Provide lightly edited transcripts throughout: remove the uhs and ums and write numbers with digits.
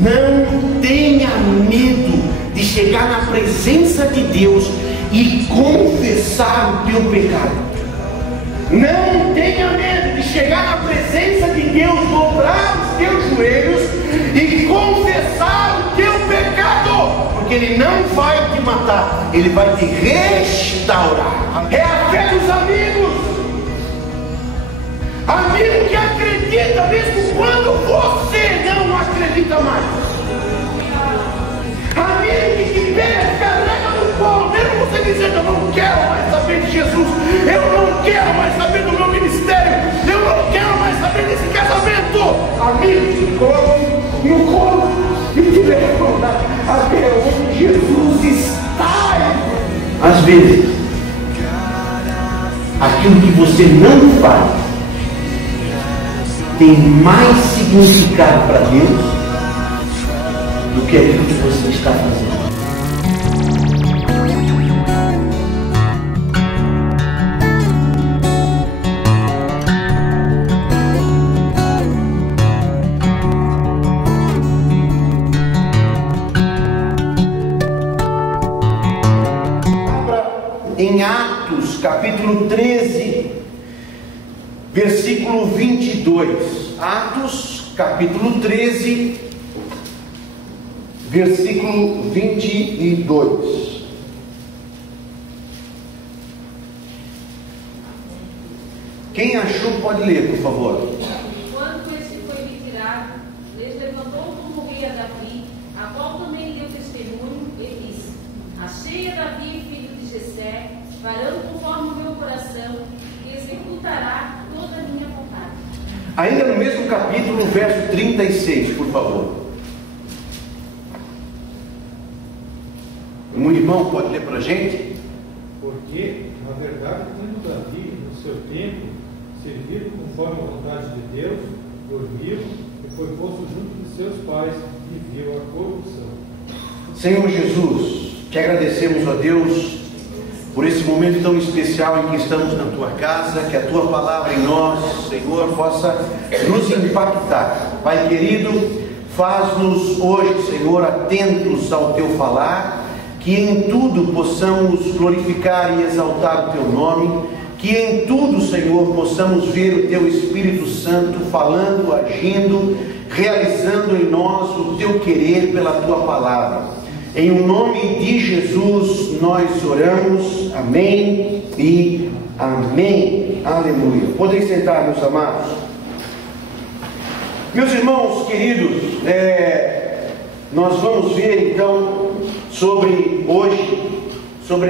Não tenha medo de chegar na presença de Deus e confessar o teu pecado. Não tenha medo de chegar na presença de Deus, dobrar os teus joelhos e confessar o teu pecado, porque Ele não vai te matar, Ele vai te restaurar. É a fé dos amigos. Amigo que acredita mesmo quando você não acredita mais. Amigo que te pega, carrega no colo, mesmo você dizendo: eu não quero mais saber de Jesus, eu não quero mais saber do meu ministério, eu não quero mais saber desse casamento. Amigo, te coloca no colo e te leva até onde Jesus está. Às vezes, aquilo que você não faz tem mais significado para Deus do que aquilo que você está fazendo. Em Atos, capítulo 13, versículo 22. Atos, capítulo 13, versículo 22. Quem achou pode ler, por favor. Quando este foi retirado, Deus levantou como rei a Davi, a qual também deu testemunho, e disse: achei a Davi, filho de Jessé, varão conforme o meu coração, que executará toda a minha vontade. Ainda no mesmo capítulo, verso 36, por favor. Um irmão pode ler para a gente? Porque, na verdade, tendo Davi, no seu tempo, servido conforme a vontade de Deus, dormiu e foi posto junto de seus pais e viu a corrupção. Senhor Jesus, te agradecemos, ó Deus, por esse momento tão especial em que estamos na tua casa, que a tua palavra em nós, Senhor, possa nos impactar. Pai querido, faz-nos hoje, Senhor, atentos ao teu falar, que em tudo possamos glorificar e exaltar o teu nome, que em tudo, Senhor, possamos ver o teu Espírito Santo falando, agindo, realizando em nós o teu querer pela tua palavra. Em o nome de Jesus nós oramos, amém e amém. Aleluia. Podem sentar, meus amados. Meus irmãos queridos, nós vamos ver então sobre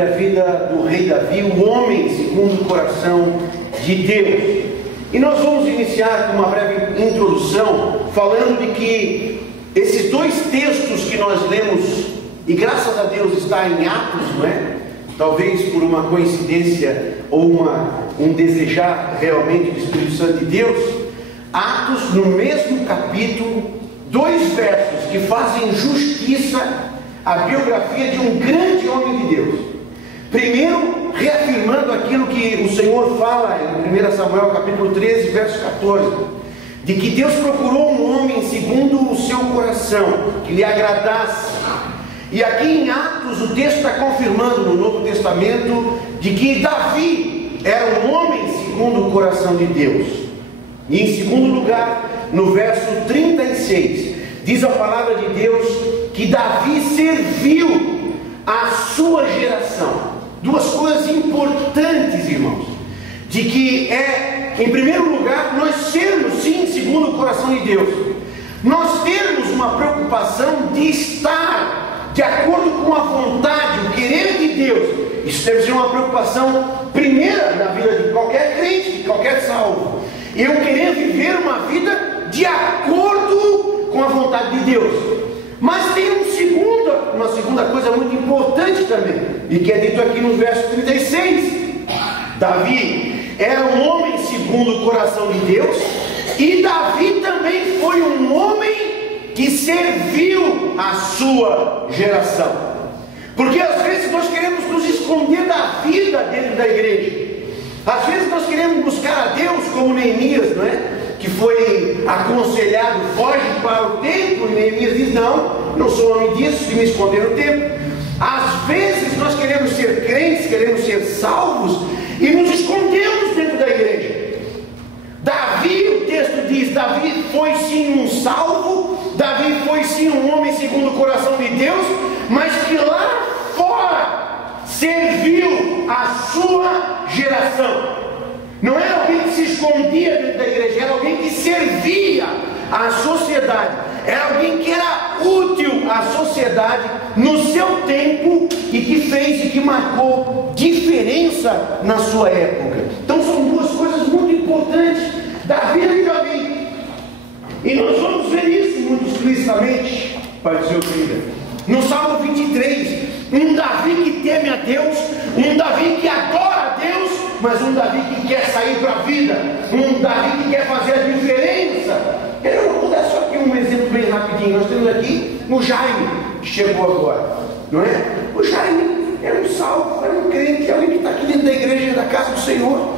a vida do rei Davi, o homem segundo o coração de Deus. E nós vamos iniciar com uma breve introdução, falando de que esses dois textos que nós lemos, e graças a Deus está em Atos, não é? Talvez por uma coincidência ou um desejar realmente do Espírito Santo de Deus. Atos, no mesmo capítulo, dois versos que fazem justiça à biografia de um grande homem de Deus. Primeiro, reafirmando aquilo que o Senhor fala em 1 Samuel capítulo 13, verso 14, de que Deus procurou um homem segundo o seu coração, que lhe agradasse. E aqui em Atos o texto está confirmando no Novo Testamento de que Davi era um homem segundo o coração de Deus. E em segundo lugar, no verso 36, diz a palavra de Deus que Davi serviu a sua geração. Duas coisas importantes, irmãos, de que em primeiro lugar, nós sermos sim segundo o coração de Deus, nós termos uma preocupação de estar de acordo com a vontade, o querer de Deus. Isso deve ser uma preocupação primeira na vida de qualquer crente, de qualquer salvo. Eu querer viver uma vida de acordo com a vontade de Deus. Mas tem uma segunda coisa muito importante também, e que é dito aqui no verso 36. Davi era um homem segundo o coração de Deus, e Davi também foi um homem que serviu a sua geração. Porque às vezes nós queremos nos esconder da vida dentro da igreja. Às vezes nós queremos buscar a Deus como Neemias, não é? que foi aconselhado, foge para o templo, e Neemias diz, não sou homem disso, de me esconder no templo. Às vezes nós queremos ser crentes, queremos ser salvos, e nos escondemos dentro da igreja. Davi, o texto diz, Davi foi sim um salvo, Davi foi sim um homem segundo o coração de Deus, mas que lá fora serviu a sua geração. Não era alguém que se escondia dentro da igreja, era alguém que servia à sociedade, era alguém que era útil à sociedade no seu tempo e que fez e que marcou diferença na sua época. Então são duas coisas muito importantes da vida de Davi, e nós vamos ver isso muito explicitamente, Pai do seu filho, no Salmo 23, um Davi que teme a Deus, um Davi que adora a Deus, mas um Davi que quer sair para a vida, um Davi que quer fazer a diferença. Eu vou dar só aqui um exemplo bem rapidinho. Nós temos aqui o Jaime, que chegou agora, não é? O Jaime era um salvo, era um crente, alguém que está aqui dentro da igreja, da casa do Senhor,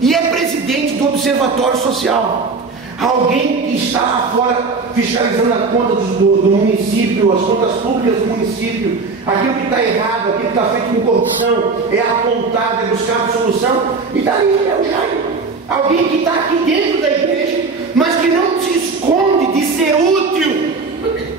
e é presidente do Observatório Social. Alguém que está lá fora fiscalizando a conta do município, as contas públicas do município, aquilo que está errado, aquilo que está feito com corrupção, é apontado, é buscado solução, e daí é o Jaime. Alguém que está aqui dentro da igreja, mas que não se esconde de ser útil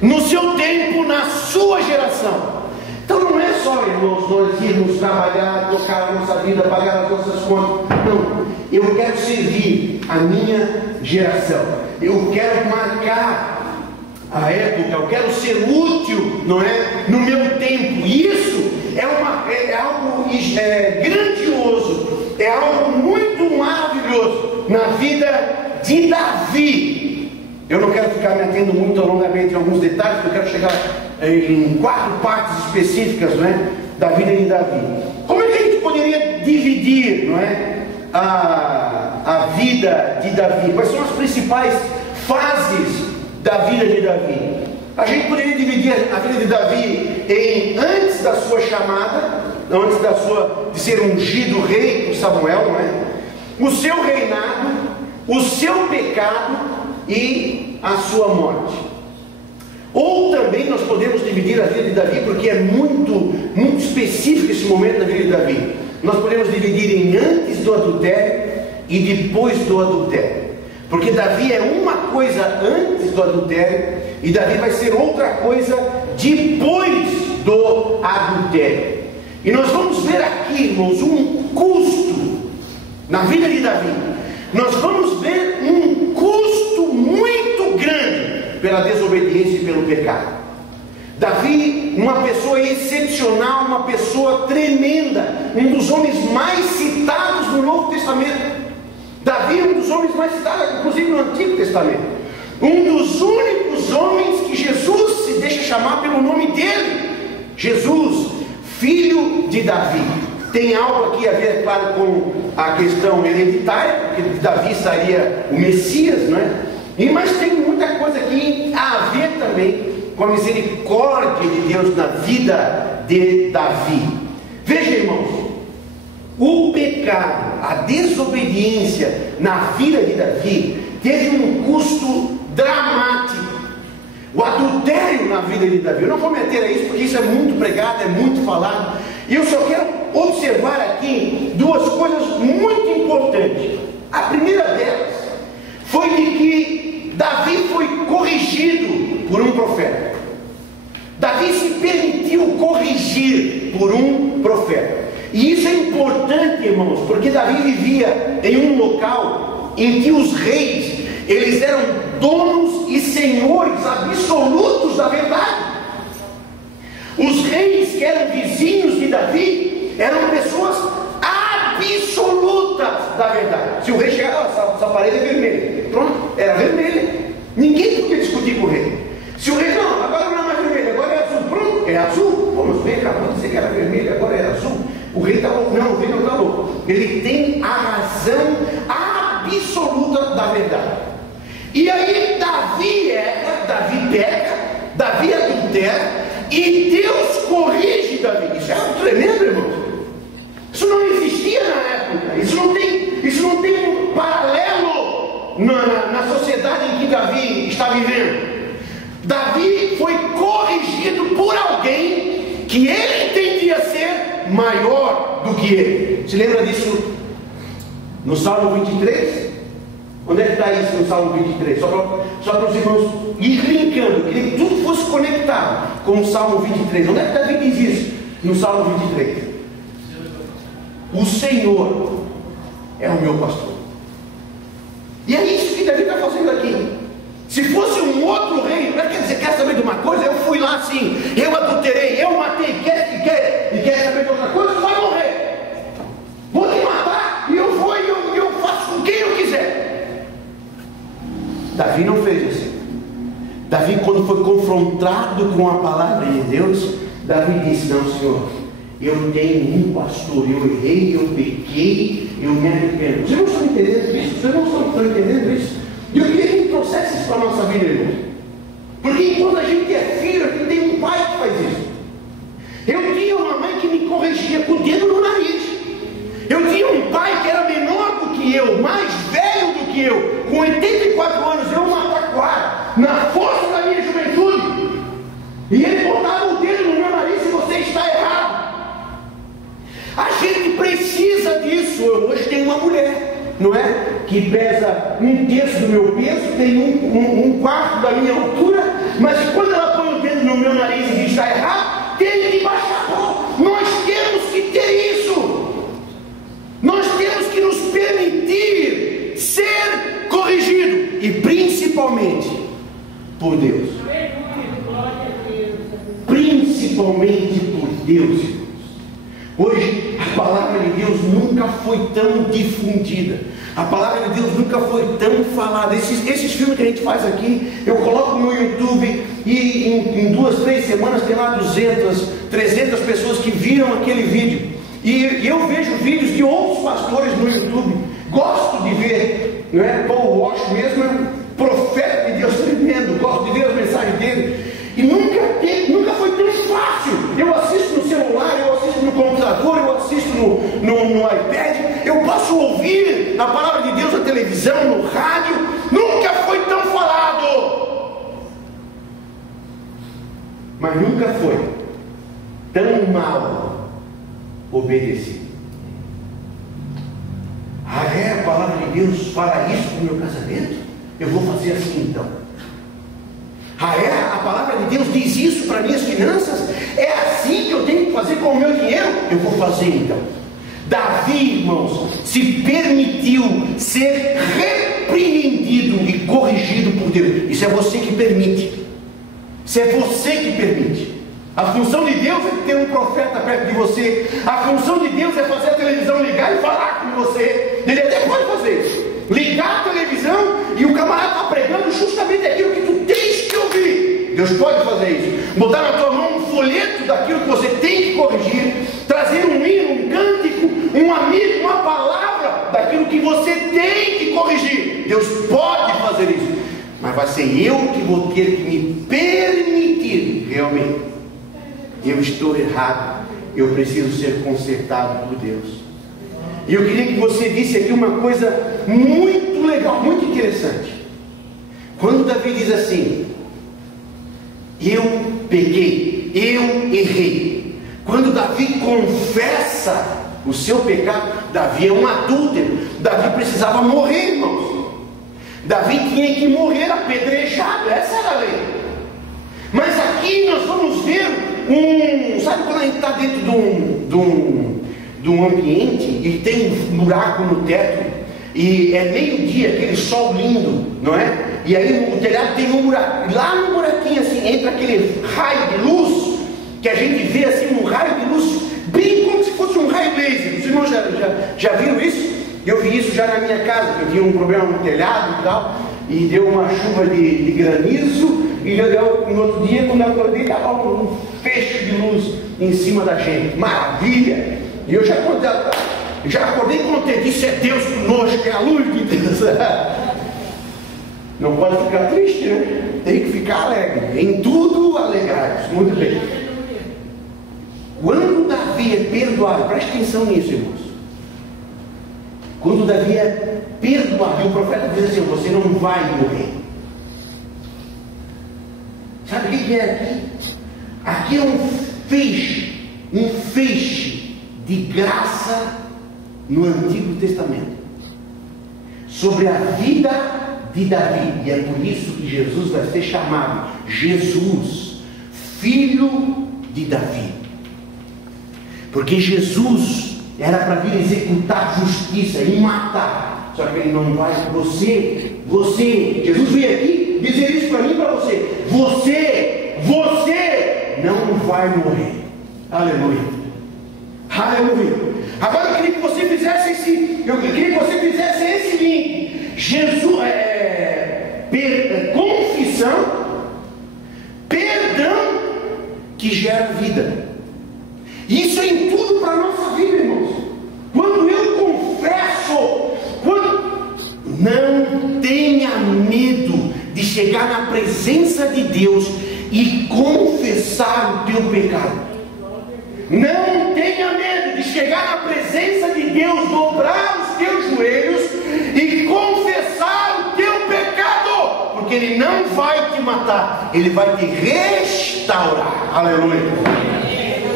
no seu tempo, na sua geração. Então não é só, irmãos, nós irmos trabalhar, tocar a nossa vida, pagar as nossas contas. Não, eu quero servir a minha geração, eu quero marcar a época, eu quero ser útil, não é? No meu tempo. E isso é algo grandioso, é algo muito maravilhoso na vida de Davi. Eu não quero ficar me atendo muito longamente em alguns detalhes, porque eu quero chegar em 4 partes específicas, não é, da vida de Davi. Como é que a gente poderia dividir, não é, a vida de Davi? Quais são as principais fases da vida de Davi? A gente poderia dividir a vida de Davi em antes da sua chamada, antes de ser ungido rei por Samuel, não é? O seu reinado, o seu pecado e a sua morte. Ou também nós podemos dividir a vida de Davi, porque é muito específico esse momento da vida de Davi. Nós podemos dividir em antes do adultério e depois do adultério, porque Davi é uma coisa antes do adultério e Davi vai ser outra coisa depois do adultério. E nós vamos ver aqui, irmãos, um custo na vida de Davi. Nós vamos ver um custo muito grande pela desobediência e pelo pecado. Davi, uma pessoa excepcional, uma pessoa tremenda, um dos homens mais citados no Novo Testamento. Davi é um dos homens mais citados, inclusive no Antigo Testamento. Um dos únicos homens que Jesus se deixa chamar pelo nome dele. Jesus, filho de Davi. Tem algo aqui a ver, claro, com a questão hereditária, porque de Davi seria o Messias, não é? Mas tem muita coisa aqui a ver também com a misericórdia de Deus na vida de Davi. Veja, irmãos, o pecado, a desobediência na vida de Davi teve um custo dramático. O adultério na vida de Davi, eu não vou meter a isso porque isso é muito pregado, é muito falado, e eu só quero observar aqui 2 coisas muito importantes. A primeira delas foi de que Davi foi corrigido por um profeta. Davi se permitiu corrigir por um profeta. E isso é importante, irmãos, porque Davi vivia em um local em que os reis, eles eram donos e senhores absolutos da verdade. Os reis que eram vizinhos de Davi eram pessoas absolutas da verdade. Se o rei chegava, essa parede é vermelha, pronto, era vermelha, ninguém podia discutir com o rei. Se o rei, não, agora não é mais vermelho, agora é azul, pronto, é azul. Pô, mas o rei acabou de dizer que era vermelho, agora é azul. O rei está louco, não, o rei não está louco. Ele tem a razão absoluta da verdade. E aí Davi peca, Davi adultera, e Deus corrige Davi. Isso é algo tremendo, irmão. Isso não existia na época. Isso não tem um paralelo na que Davi está vivendo. Davi foi corrigido por alguém que ele entendia ser maior do que ele. Se lembra disso no Salmo 23? Onde é que está isso no Salmo 23? Só para os irmãos ir linkando, queria que tudo fosse conectado com o Salmo 23. Onde é que Davi diz isso no Salmo 23? O Senhor é o meu pastor. E é isso que Davi está fazendo aqui. Se fosse um outro rei, não é que você quer saber de uma coisa? Eu fui lá assim, eu adulterei, eu matei, quer saber de outra coisa? Vai morrer. Vou te matar e eu vou e eu faço com quem eu quiser. Davi não fez assim. Davi, quando foi confrontado com a palavra de Deus, Davi disse: não, Senhor, eu tenho um pastor, eu errei, eu pequei, eu me arrependo. Os irmãos estão entendendo isso? Os irmãos estão entendendo isso? E eu queria que ele trouxesse isso para a nossa vida, irmãos. Porque enquanto a gente é filho, a gente tem um pai que faz isso. Eu tinha uma mãe que me corrigia com o dedo no nariz. Eu tinha um pai que era menor do que eu, mais velho do que eu, com 84 anos, eu uma taquara, na força da minha juventude. E ele botava o dedo no meu nariz: se você está errado. A gente precisa disso. Eu hoje tenho uma mulher, não é? Que pesa 1/3 do meu peso, tem um quarto da minha altura, mas quando ela põe o dedo no meu nariz e diz está errado, tem que baixar a mão. Nós temos que ter isso. Nós temos que nos permitir ser corrigido, e principalmente por Deus. Principalmente por Deus, irmãos. Hoje a palavra de Deus nunca foi tão difundida. A palavra de Deus nunca foi tão falada. Esses filmes que a gente faz aqui, eu coloco no YouTube e em 2, 3 semanas tem lá 200, 300 pessoas que viram aquele vídeo. E eu vejo vídeos de outros pastores no YouTube. Gosto de ver, não é? Paul Walsh mesmo é um profeta de Deus tremendo. Gosto de ver as mensagens dele. E nunca foi tão fácil. Eu assisto no celular, eu assisto no computador, eu assisto no iPad. Eu posso ouvir a palavra de Deus na televisão, no rádio. Nunca foi tão falado. Mas nunca foi tão mal obedecido. A palavra de Deus fala isso no meu casamento? Eu vou fazer assim então. A palavra de Deus diz isso para minhas finanças? É assim que eu tenho que fazer com o meu dinheiro? Eu vou fazer então. Davi, irmãos, se permitiu ser repreendido e corrigido por Deus. Isso é você que permite. Isso é você que permite. A função de Deus é ter um profeta perto de você. A função de Deus é fazer a televisão ligar e falar com você. Ele até pode fazer isso. Ligar a televisão e o camarada está pregando justamente aquilo que tu tens que ouvir. Deus pode fazer isso. Botar na tua mão um folheto daquilo que você tem que corrigir. Trazer um hino, um cântico, um amigo, uma palavra daquilo que você tem que corrigir. Deus pode fazer isso. Mas vai ser eu que vou ter que me permitir realmente. Eu estou errado, eu preciso ser consertado por Deus. E eu queria que você disse aqui uma coisa muito legal, muito interessante. Quando Davi diz assim: eu pequei, eu errei. Quando Davi confessa o seu pecado, Davi é um adúltero. Davi precisava morrer, irmãos. Davi tinha que morrer apedrejado, essa era a lei. Mas aqui nós vamos ver sabe quando a gente está dentro de um ambiente e tem um buraco no teto e é meio-dia, aquele sol lindo, não é? E aí o telhado tem um buraco, e lá no buraquinho assim entra aquele raio de luz que a gente vê assim, um raio de luz bem como se fosse um raio laser. Os irmãos já viram isso? Eu vi isso já na minha casa, porque eu tinha um problema no telhado e tal, e deu uma chuva de granizo. E no outro dia, quando eu acordei, estava um fecho de luz em cima da gente. Maravilha! E eu já acordei contente. Isso é Deus conosco, é a luz de Deus. Não pode ficar triste, né? Tem que ficar alegre. Em tudo alegrai-vos. Muito bem. Quando Davi é perdoado, preste atenção nisso, irmãos. Quando Davi é perdoado, e o profeta diz assim: você não vai morrer. Davi vem aqui. Aqui é um feixe de graça no Antigo Testamento sobre a vida de Davi. E é por isso que Jesus vai ser chamado Jesus, filho de Davi. Porque Jesus era para vir executar justiça e matar. Só que ele não vai. Você, Jesus veio aqui dizer isso para mim e para você. Você não vai morrer. Aleluia. Aleluia. Agora eu queria que você fizesse esse link. Jesus, confissão, perdão que gera vida. Isso é em tudo para a nossa vida, irmãos. Quando eu confesso, não tenha medo de chegar na presença de Deus e confessar o teu pecado. Não tenha medo de chegar na presença de Deus, dobrar os teus joelhos e confessar o teu pecado, porque Ele não vai te matar, Ele vai te restaurar. Aleluia.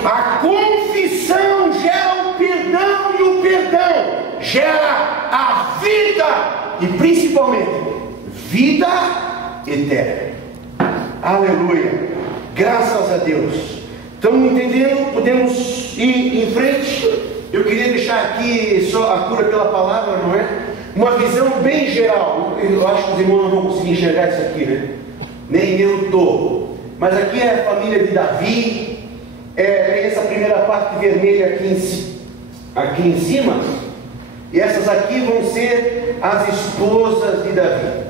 A confissão gera o perdão e o perdão gera a vida e principalmente vida eterna. Aleluia. Graças a Deus. Estamos entendendo? Podemos ir em frente. Eu queria deixar aqui só a cura pela palavra, não é? Uma visão bem geral. Eu acho que os irmãos não vão conseguir enxergar isso aqui, né? Nem eu estou. Mas aqui é a família de Davi. Tem essa primeira parte vermelha aqui em cima. E essas aqui vão ser as esposas de Davi.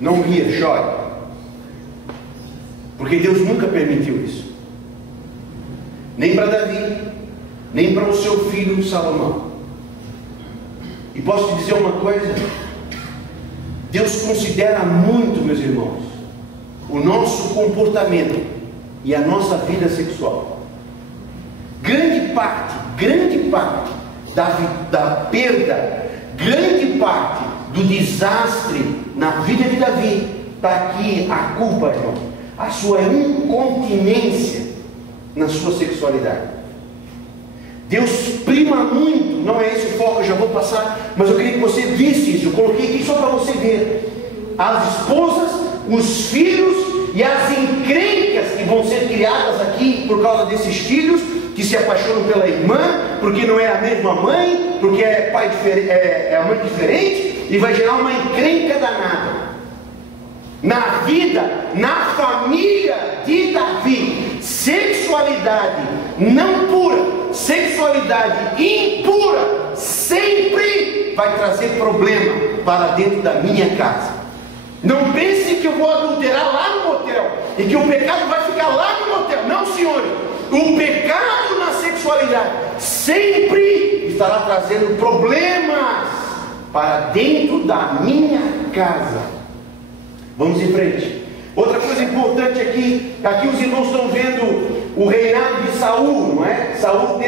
Não ria, chore. Porque Deus nunca permitiu isso. Nem para Davi, nem para o seu filho Salomão. E posso te dizer uma coisa? Deus considera muito, meus irmãos, o nosso comportamento e a nossa vida sexual. Grande parte da perda, grande parte do desastre na vida de Davi, está aqui a culpa, irmão, a sua incontinência na sua sexualidade. Deus prima muito, não é esse o foco, eu já vou passar, mas eu queria que você visse isso, eu coloquei aqui só para você ver. As esposas, os filhos e as encrencas que vão ser criadas aqui por causa desses filhos que se apaixonam pela irmã, porque não é a mesma mãe, porque é pai é a mãe diferente, e vai gerar uma encrenca danada na vida, na família de Davi. Sexualidade não pura, sexualidade impura sempre vai trazer problema para dentro da minha casa. Não pense que eu vou adulterar lá no motel e que o pecado vai ficar lá no motel. Não, senhores. O pecado na sexualidade sempre estará trazendo problemas para dentro da minha casa. Vamos em frente. Outra coisa importante aqui os irmãos estão vendo o reinado de Saul, não é? Saul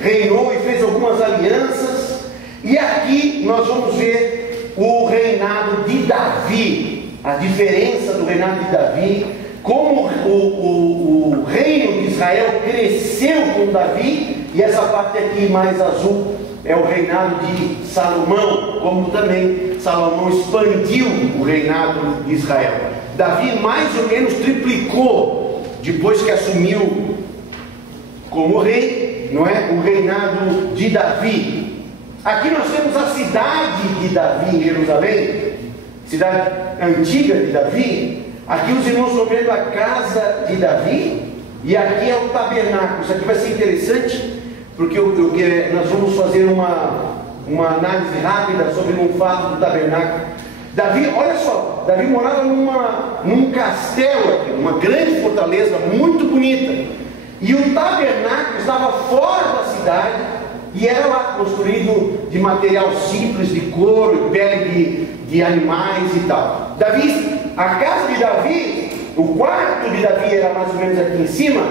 reinou e fez algumas alianças. E aqui nós vamos ver o reinado de Davi, a diferença do reinado de Davi, como o reino de Israel cresceu com Davi, e essa parte aqui mais azul é o reinado de Salomão, como também Salomão expandiu o reinado de Israel. Davi mais ou menos triplicou depois que assumiu como rei, não é? O reinado de Davi. Aqui nós temos a cidade de Davi em Jerusalém, cidade antiga de Davi. Aqui os irmãos estão vendo a casa de Davi, e aqui é o tabernáculo. Isso aqui vai ser interessante, porque nós vamos fazer uma análise rápida sobre um fato do tabernáculo. Davi, olha só, Davi morava num castelo aqui, uma grande fortaleza muito bonita, e o tabernáculo estava fora da cidade, e era lá construído de material simples, de couro, pele de animais e tal. A casa de Davi, o quarto de Davi era mais ou menos aqui em cima,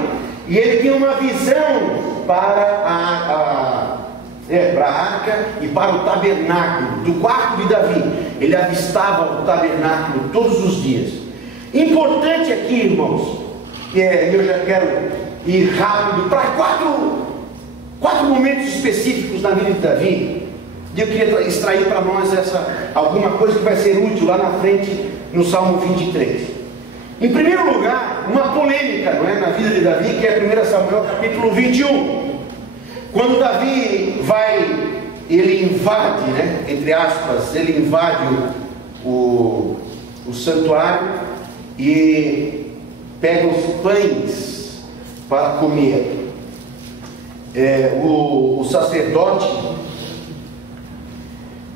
e ele tinha uma visão para para a arca e para o tabernáculo do quarto de Davi. Ele avistava o tabernáculo todos os dias. Importante aqui, irmãos, eu já quero ir rápido para quatro momentos específicos na vida de Davi. E eu queria extrair para nós alguma coisa que vai ser útil lá na frente no Salmo 23. Em primeiro lugar, uma polêmica, não é, na vida de Davi, que é 1 Samuel capítulo 21. Quando Davi ele invade, né, entre aspas, ele invade o santuário e pega os pães para comer. O sacerdote,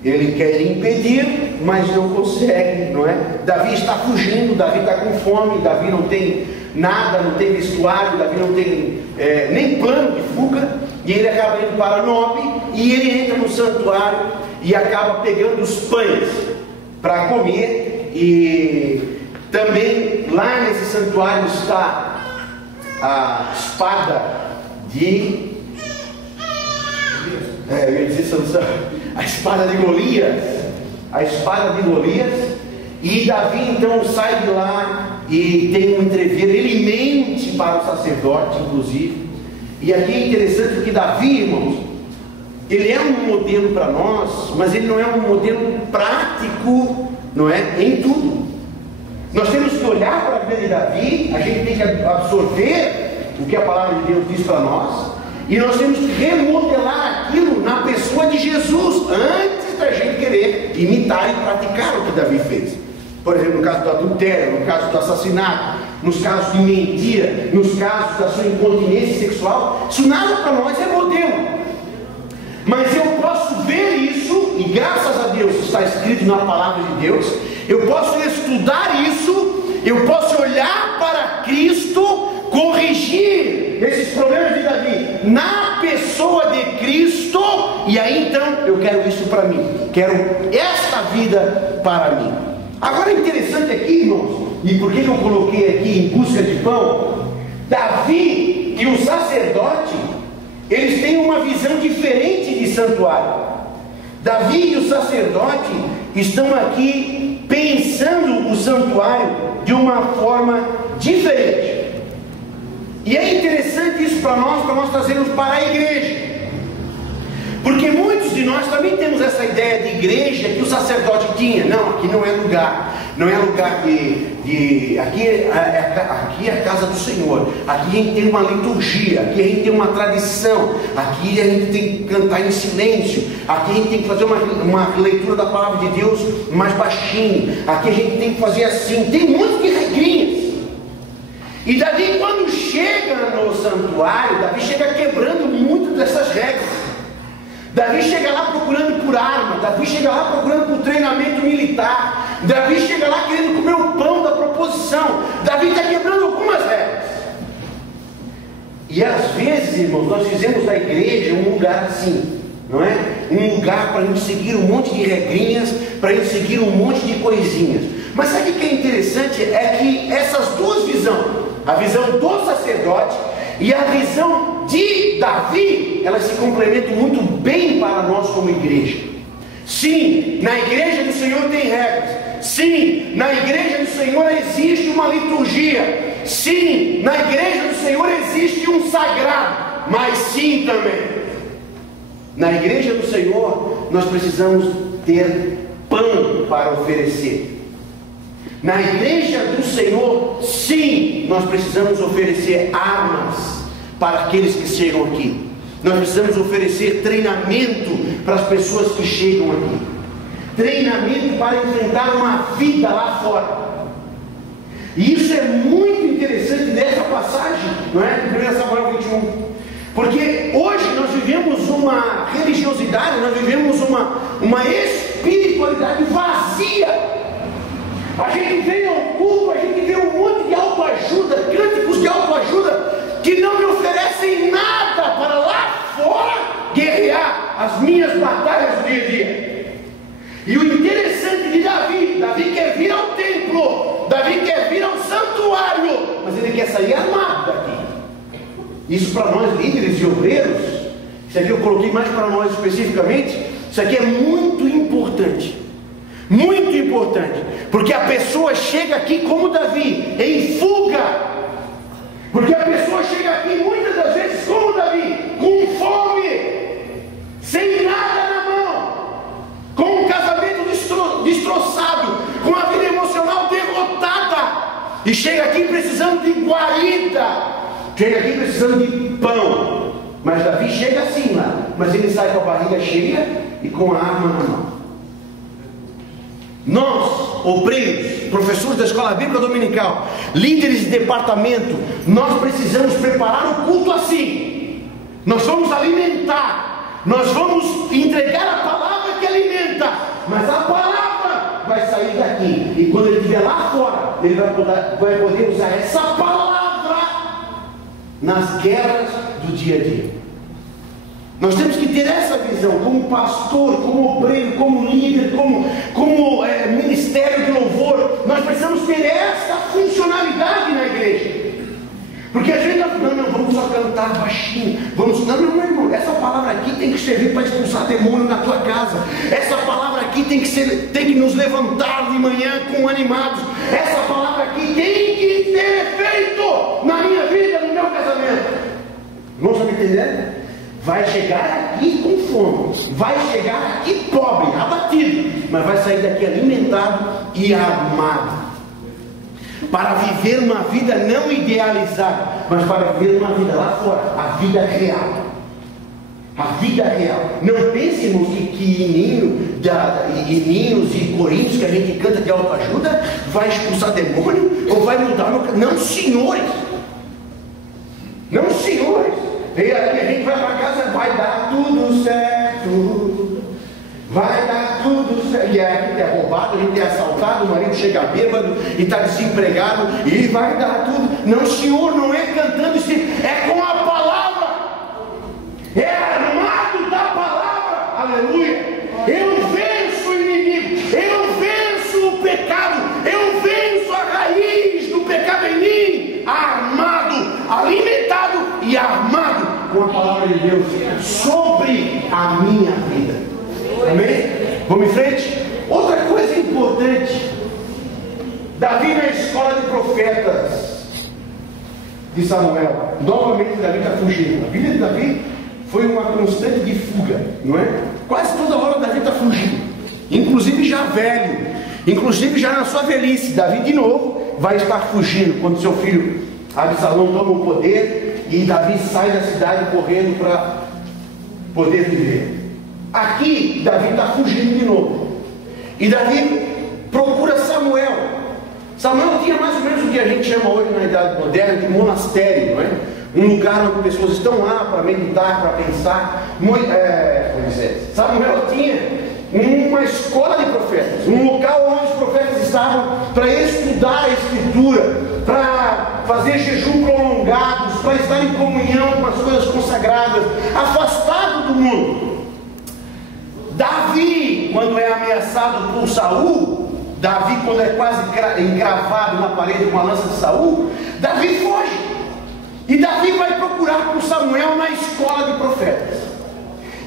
ele quer impedir, mas não consegue, não é? Davi está fugindo, Davi está com fome, Davi não tem nada, não tem vestuário, Davi não tem nem plano de fuga, e ele acaba indo para Nob, e ele entra no santuário e acaba pegando os pães para comer. E também lá nesse santuário está a espada de eu ia dizer Sansão, a espada de Golias, e Davi então sai de lá e tem um entrevero, ele mente para o sacerdote, inclusive. E aqui é interessante que Davi, irmãos, ele é um modelo para nós, mas ele não é um modelo prático, não é, em tudo. Nós temos que olhar para a vida de Davi, a gente tem que absorver o que a palavra de Deus diz para nós, e nós temos que remodelar aquilo na pessoa de Jesus, antes da gente querer imitar e praticar o que Davi fez. Por exemplo, no caso do adultério, no caso do assassinato, nos casos de mentira, nos casos da sua incontinência sexual, isso nada para nós é modelo. Mas eu posso ver isso, e graças a Deus está escrito na palavra de Deus, eu posso estudar isso, eu posso olhar para Cristo, corrigir esses problemas de Davi na pessoa de Cristo, e aí então eu quero isso para mim, quero esta vida para mim. Agora é interessante aqui, irmãos, e por que eu coloquei aqui em busca de pão? Davi e o sacerdote, eles têm uma visão diferente de santuário. Davi e o sacerdote estão aqui pensando o santuário de uma forma diferente. E é interessante isso para nós trazermos para a igreja. Porque muitos de nós também temos essa ideia de igreja que o sacerdote tinha. Não, aqui não é lugar. Não é lugar aqui é a casa do Senhor. Aqui a gente tem uma liturgia. Aqui a gente tem uma tradição. Aqui a gente tem que cantar em silêncio. Aqui a gente tem que fazer uma leitura da palavra de Deus mais baixinho. Aqui a gente tem que fazer assim. Tem um monte de regrinhas. E Davi, quando chega no santuário, Davi chega quebrando muito dessas regras. Davi chega lá procurando por arma, Davi chega lá procurando por treinamento militar, Davi chega lá querendo comer o pão da proposição. Davi está quebrando algumas regras. E às vezes, irmãos, nós fizemos da igreja um lugar assim, não é? Um lugar para a gente seguir um monte de regrinhas, para a gente seguir um monte de coisinhas. Mas sabe o que é interessante? É que essas duas visões, a visão do sacerdote e a visão de Davi, elas se complementam muito bem para nós como igreja. Sim, na igreja do Senhor tem regras. Sim, na igreja do Senhor existe uma liturgia. Sim, na igreja do Senhor existe um sagrado. Mas sim também, na igreja do Senhor nós precisamos ter pão para oferecer. Na igreja do Senhor, sim, nós precisamos oferecer armas para aqueles que chegam aqui. Nós precisamos oferecer treinamento para as pessoas que chegam aqui. Treinamento para enfrentar uma vida lá fora. E isso é muito interessante nessa passagem, não é? Em 1 Samuel 21. Porque hoje nós vivemos uma religiosidade, nós vivemos uma espiritualidade vazia. A gente vem ao culto, a gente vê um monte de autoajuda, cânticos de autoajuda, que não me oferecem nada para lá fora guerrear as minhas batalhas do dia a dia. E o interessante de Davi quer vir ao templo, Davi quer vir ao santuário, mas ele quer sair armado daqui. Isso para nós líderes e obreiros Isso aqui eu coloquei mais para nós especificamente. Isso aqui é muito importante. Muito importante. Porque a pessoa chega aqui como Davi, em fuga. Porque a pessoa chega aqui muitas das vezes como Davi, com fome, sem nada na mão, com um casamento destroçado, com a vida emocional derrotada, e chega aqui precisando de guarida, chega aqui precisando de pão. Mas Davi chega assim lá, mas ele sai com a barriga cheia e com a arma na mão. Nós, obreiros, professores da escola bíblica dominical, líderes de departamento, nós precisamos preparar o culto assim. Nós vamos alimentar, nós vamos entregar a palavra que alimenta, mas a palavra vai sair daqui, e quando ele estiver lá fora, ele vai poder usar essa palavra nas guerras do dia a dia. Nós temos que ter essa visão, como pastor, como obreiro, como líder, como ministério de louvor. Nós precisamos ter essa funcionalidade na igreja. Porque a gente não, vamos só cantar baixinho. Não, irmão, essa palavra aqui tem que servir para expulsar demônio na tua casa. Essa palavra aqui tem que nos levantar de manhã com animados. Essa palavra aqui tem que ter efeito na minha vida, no meu casamento. Irmãos, estão me entendendo? Vai chegar aqui com fome, vai chegar aqui pobre, abatido, mas vai sair daqui alimentado e armado, para viver uma vida não idealizada, mas para viver uma vida lá fora, a vida real. A vida real. Não pensemos que hininhos e corinhos que a gente canta de autoajuda vai expulsar demônio ou vai mudar. Não, senhores. Não, senhores. E aqui a gente vai para casa, vai dar tudo certo, vai dar tudo certo. E aí a gente é roubado, a gente é assaltado, o marido chega bêbado e está desempregado, e vai dar tudo. Não, senhor, não é cantando isso, é com a palavra, é armado da palavra, aleluia. Eu venço o inimigo, eu venço o pecado, eu venço a raiz do pecado em mim, armado, alimentado e armado com a palavra de Deus sobre a minha vida. Amém? Vamos em frente? Outra coisa importante, Davi na escola de profetas de Samuel. Novamente Davi está fugindo. A vida de Davi foi uma constante de fuga, não é? Quase toda hora Davi está fugindo, inclusive já velho, inclusive já na sua velhice. Davi de novo vai estar fugindo quando seu filho Absalão toma o poder e Davi sai da cidade correndo para poder viver. Aqui Davi está fugindo de novo, e Davi procura Samuel. Samuel tinha mais ou menos o que a gente chama hoje na idade moderna de monastério, não é? Um lugar onde pessoas estão lá para meditar, para pensar. Samuel tinha uma escola de profetas, um local onde os profetas estavam para estudar a escritura, para fazer jejum prolongados, para estar em comunhão com as coisas consagradas, afastado do mundo. Davi, quando é ameaçado por Saul, Davi, quando é quase encravado na parede com a lança de Saul, Davi foge, e Davi vai procurar por Samuel na escola de profetas.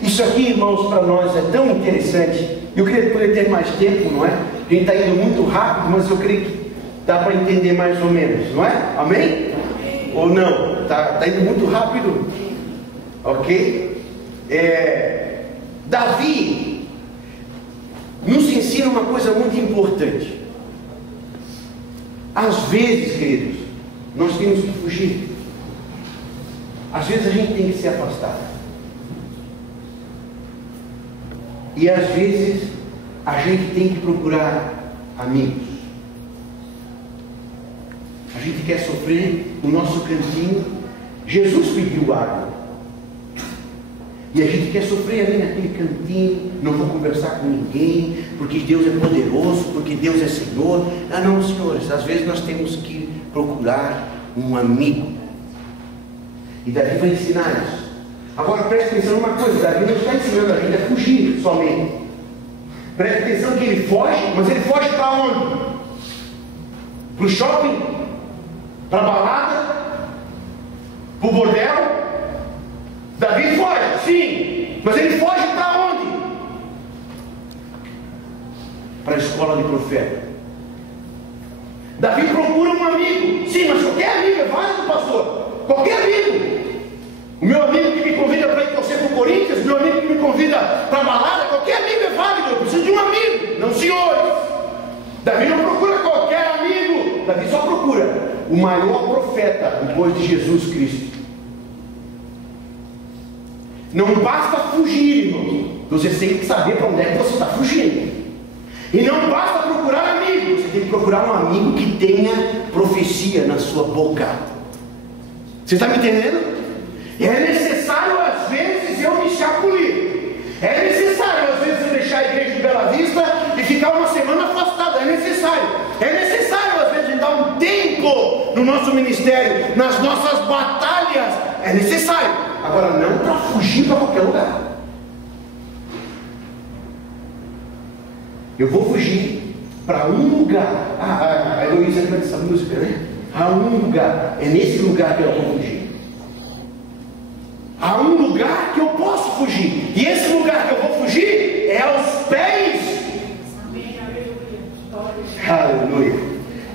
Isso aqui, irmãos, para nós é tão interessante. Eu queria poder ter mais tempo, não é? A gente está indo muito rápido, mas eu creio que dá para entender mais ou menos, não é? Amém? Ou não? Está indo muito rápido? Ok? Davi nos ensina uma coisa muito importante. Às vezes, queridos, nós temos que fugir. Às vezes a gente tem que se afastar. E às vezes a gente tem que procurar amigos. A gente quer sofrer no nosso cantinho. Jesus pediu água, e a gente quer sofrer ali naquele cantinho. Não vou conversar com ninguém, porque Deus é poderoso, porque Deus é Senhor. Não, senhores, às vezes nós temos que procurar um amigo, e Davi vai ensinar isso. Agora preste atenção numa coisa, Davi não está ensinando a gente a fugir somente. Preste atenção que ele foge, mas ele foge para onde? Para o shopping? Para a balada? Para o bordel? Davi foge, sim, mas ele foge para onde? Para a escola de profeta. Davi procura um amigo, sim, mas qualquer amigo é válido, pastor, qualquer amigo. O meu amigo que me convida para ir torcer para o Corinthians, meu amigo que me convida para balada, qualquer amigo é válido, eu preciso de um amigo, não senhores. Davi não procura qualquer amigo, Davi só procura o maior profeta depois de Jesus Cristo. Não basta fugir, irmão, você tem que saber para onde é que você está fugindo. E não basta procurar amigos, você tem que procurar um amigo que tenha profecia na sua boca. Você está me entendendo? É necessário às vezes eu me escapulir. É necessário às vezes eu deixar a igreja de Bela Vista e ficar uma semana afastado. É necessário. É necessário às vezes a gente dar um tempo no nosso ministério, nas nossas batalhas. É necessário. Agora não para fugir para qualquer lugar. Eu vou fugir para um lugar. A Heloísa canta essa música, né? Há um lugar. É nesse lugar que eu vou fugir. Há um lugar que eu posso fugir. E esse lugar que eu vou fugir é aos pés. Aleluia.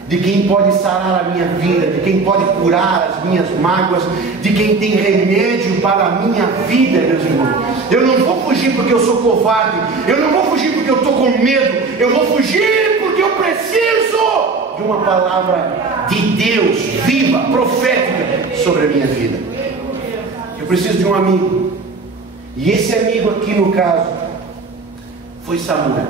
De quem pode sarar a minha vida, de quem pode curar as minhas mágoas, de quem tem remédio para a minha vida, meus irmãos. Eu não vou fugir porque eu sou covarde, eu não vou fugir porque eu estou com medo, eu vou fugir porque eu preciso de uma palavra de Deus, viva, profética, sobre a minha vida. Eu preciso de um amigo, e esse amigo aqui no caso, foi Samuel.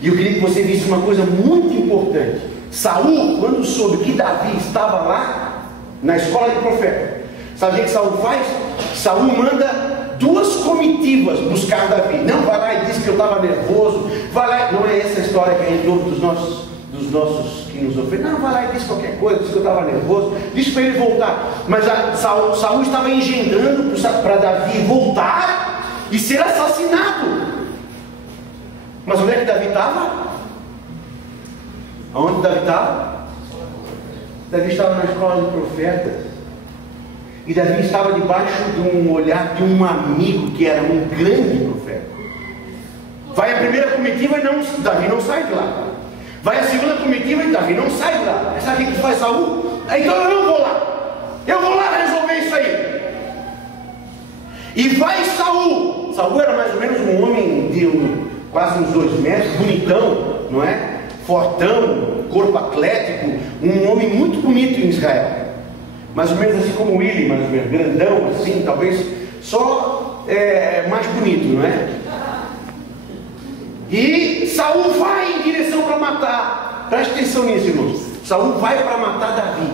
E eu queria que você visse uma coisa muito importante. Saul, quando soube que Davi estava lá na escola de profeta, sabe o que Saul faz? Saul manda 2 comitivas buscar Davi. Não vai lá e diz que eu estava nervoso, vai lá, não é essa história que a gente ouve dos nossos que nos ofendem. Não, vai lá e diz qualquer coisa, diz que eu estava nervoso, diz para ele voltar. Mas Saul estava engendrando para Davi voltar e ser assassinado. Mas onde é que Davi estava? Aonde Davi estava? Davi estava na escola de profetas. E Davi estava debaixo de um olhar de um amigo que era um grande profeta. Vai a primeira comitiva e Davi não sai de lá. Vai a segunda comitiva e Davi não sai de lá. Mas sabe o que faz Saul? Então eu não vou lá. Eu vou lá resolver isso aí. E vai Saul. Saul era mais ou menos um homem de quase uns 2 metros, bonitão, não é? Fortão, corpo atlético, um homem muito bonito em Israel, mais ou menos assim como o Willy, mais ou menos, grandão assim, talvez só mais bonito, não é? E Saul vai em direção para matar, preste atenção nisso, irmãos. Saul vai para matar Davi,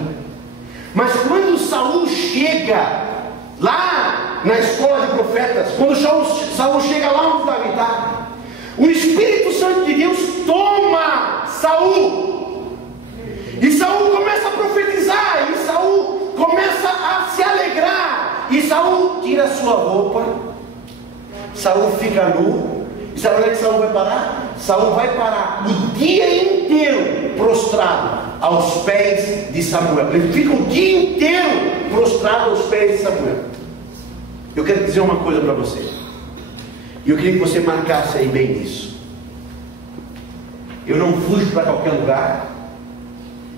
mas quando Saul chega lá na escola de profetas, quando Saul chega lá onde Davi está, o Espírito Santo de Deus toma Saul, e Saul começa a profetizar, e Saul começa a se alegrar, e Saul tira a sua roupa, Saul fica nu, e sabe onde é que Saul vai parar? Saul vai parar o dia inteiro prostrado aos pés de Samuel. Ele fica o dia inteiro prostrado aos pés de Samuel. Eu quero dizer uma coisa para você, e eu queria que você marcasse aí bem isso. Eu não fujo para qualquer lugar,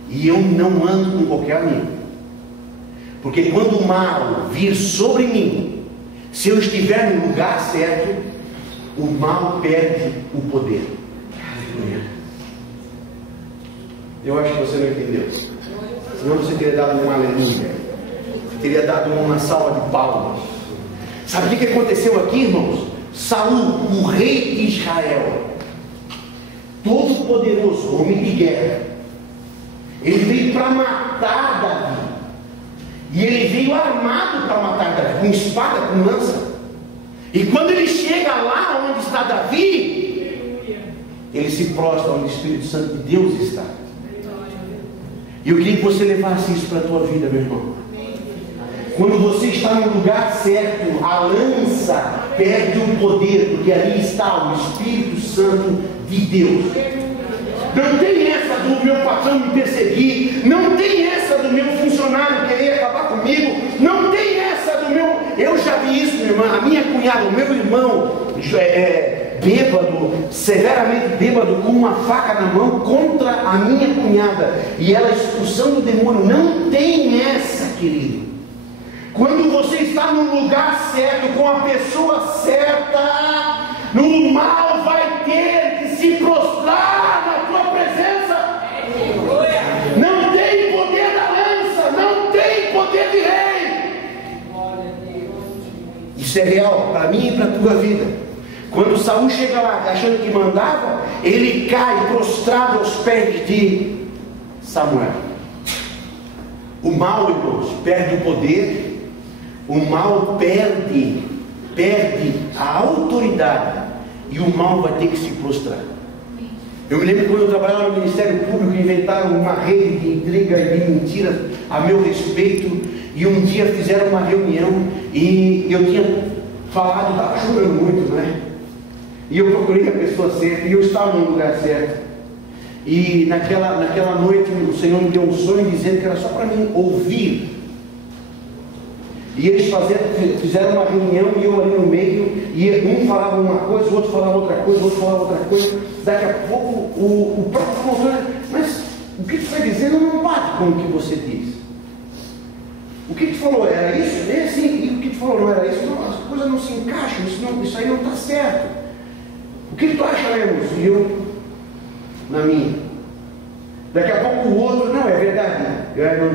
e eu não ando com qualquer amigo, porque quando o mal vir sobre mim, se eu estiver no lugar certo, o mal perde o poder. Eu acho que você não entendeu. Senão você teria dado um aleluia, teria dado uma salva de palmas. Sabe o que aconteceu aqui, irmãos? Saul, o rei de Israel, todo poderoso, homem de guerra, ele veio para matar Davi, e ele veio armado para matar Davi, com espada, com lança. E quando ele chega lá onde está Davi, ele se prostra onde o Espírito Santo de Deus está. E eu queria que você levasse isso para a tua vida, meu irmão. Quando você está no lugar certo, a lança perde o poder, porque ali está o Espírito Santo de Deus. Não tem essa do meu patrão me perseguir, não tem essa do meu funcionário querer acabar comigo, não tem essa do meu... Eu já sabe isso, minha irmã? A minha cunhada, o meu irmão, bêbado, severamente bêbado, com uma faca na mão contra a minha cunhada, e ela expulsando o demônio. Não tem essa, querido. Quando você está no lugar certo, com a pessoa certa, no mal vai ter que se prostrar na tua presença. Não tem poder da lança, não tem poder de rei. Isso é real para mim e para a tua vida. Quando Saul chega lá achando que mandava, ele cai prostrado aos pés de Samuel. O mal, irmãos, perde o poder. O mal perde a autoridade, e o mal vai ter que se prostrar. Eu me lembro quando eu trabalhava no Ministério Público, inventaram uma rede de intriga e de mentiras a meu respeito, e um dia fizeram uma reunião, e eu tinha falado, estava chorando muito, não é? E eu procurei a pessoa certa, e eu estava no lugar certo. E naquela noite o Senhor me deu um sonho dizendo que era só para mim ouvir. E eles fizeram uma reunião, e eu ali no meio, e um falava uma coisa, o outro falava outra coisa, o outro falava outra coisa. Daqui a pouco o próprio promotor, mas o que tu está dizendo não bate com o que você diz. O que tu falou era isso? É assim, e o que tu falou não era isso? Não, as coisas não se encaixam, isso aí não está certo. O que tu acha, Lemos? E eu, na minha. Daqui a pouco o outro, não, é verdade,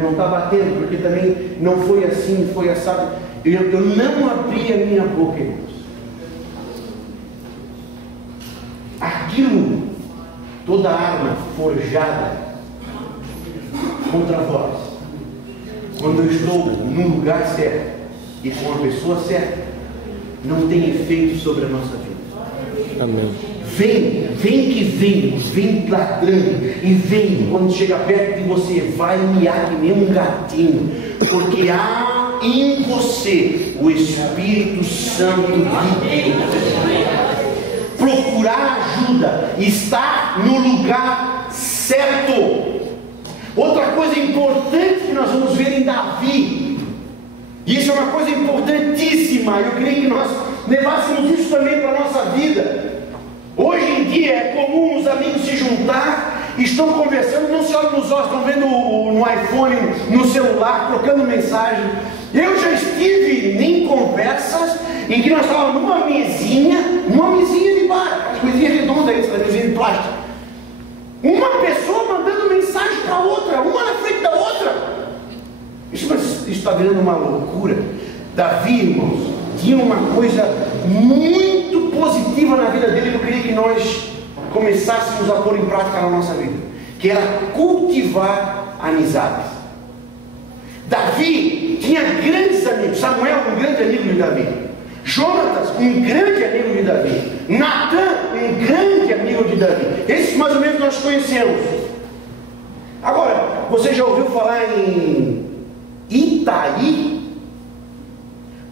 não está batendo, porque também não foi assim, foi assado. Eu não abri a minha boca, irmãos. Aquilo, toda arma forjada contra vós, quando eu estou no lugar certo e com a pessoa certa, não tem efeito sobre a nossa vida. Amém. Vem ladrando, e vem, quando chega perto de você, vai miar que nem um gatinho, porque há em você o Espírito Santo de Deus. Procurar ajuda, estar no lugar certo. Outra coisa importante que nós vamos ver em Davi, e isso é uma coisa importantíssima, eu queria que nós levássemos isso também para a nossa vida. Hoje em dia é comum os amigos se juntar, estão conversando, não se olham nos olhos, estão vendo no iPhone, no celular, trocando mensagem. Eu já estive em conversas em que nós estávamos numa mesinha de bar, as mesinhas redondas, essa mesinha de plástico. Uma pessoa mandando mensagem para a outra, uma na frente da outra. Isso está virando uma loucura. Davi, irmãos, tinha uma coisa muito positiva na vida dele, que eu queria que nós começássemos a pôr em prática na nossa vida, que era cultivar amizades. Davi tinha grandes amigos. Samuel, um grande amigo de Davi. Jonatas, um grande amigo de Davi. Natan, um grande amigo de Davi. Esses mais ou menos nós conhecemos. Agora, você já ouviu falar em Itaí?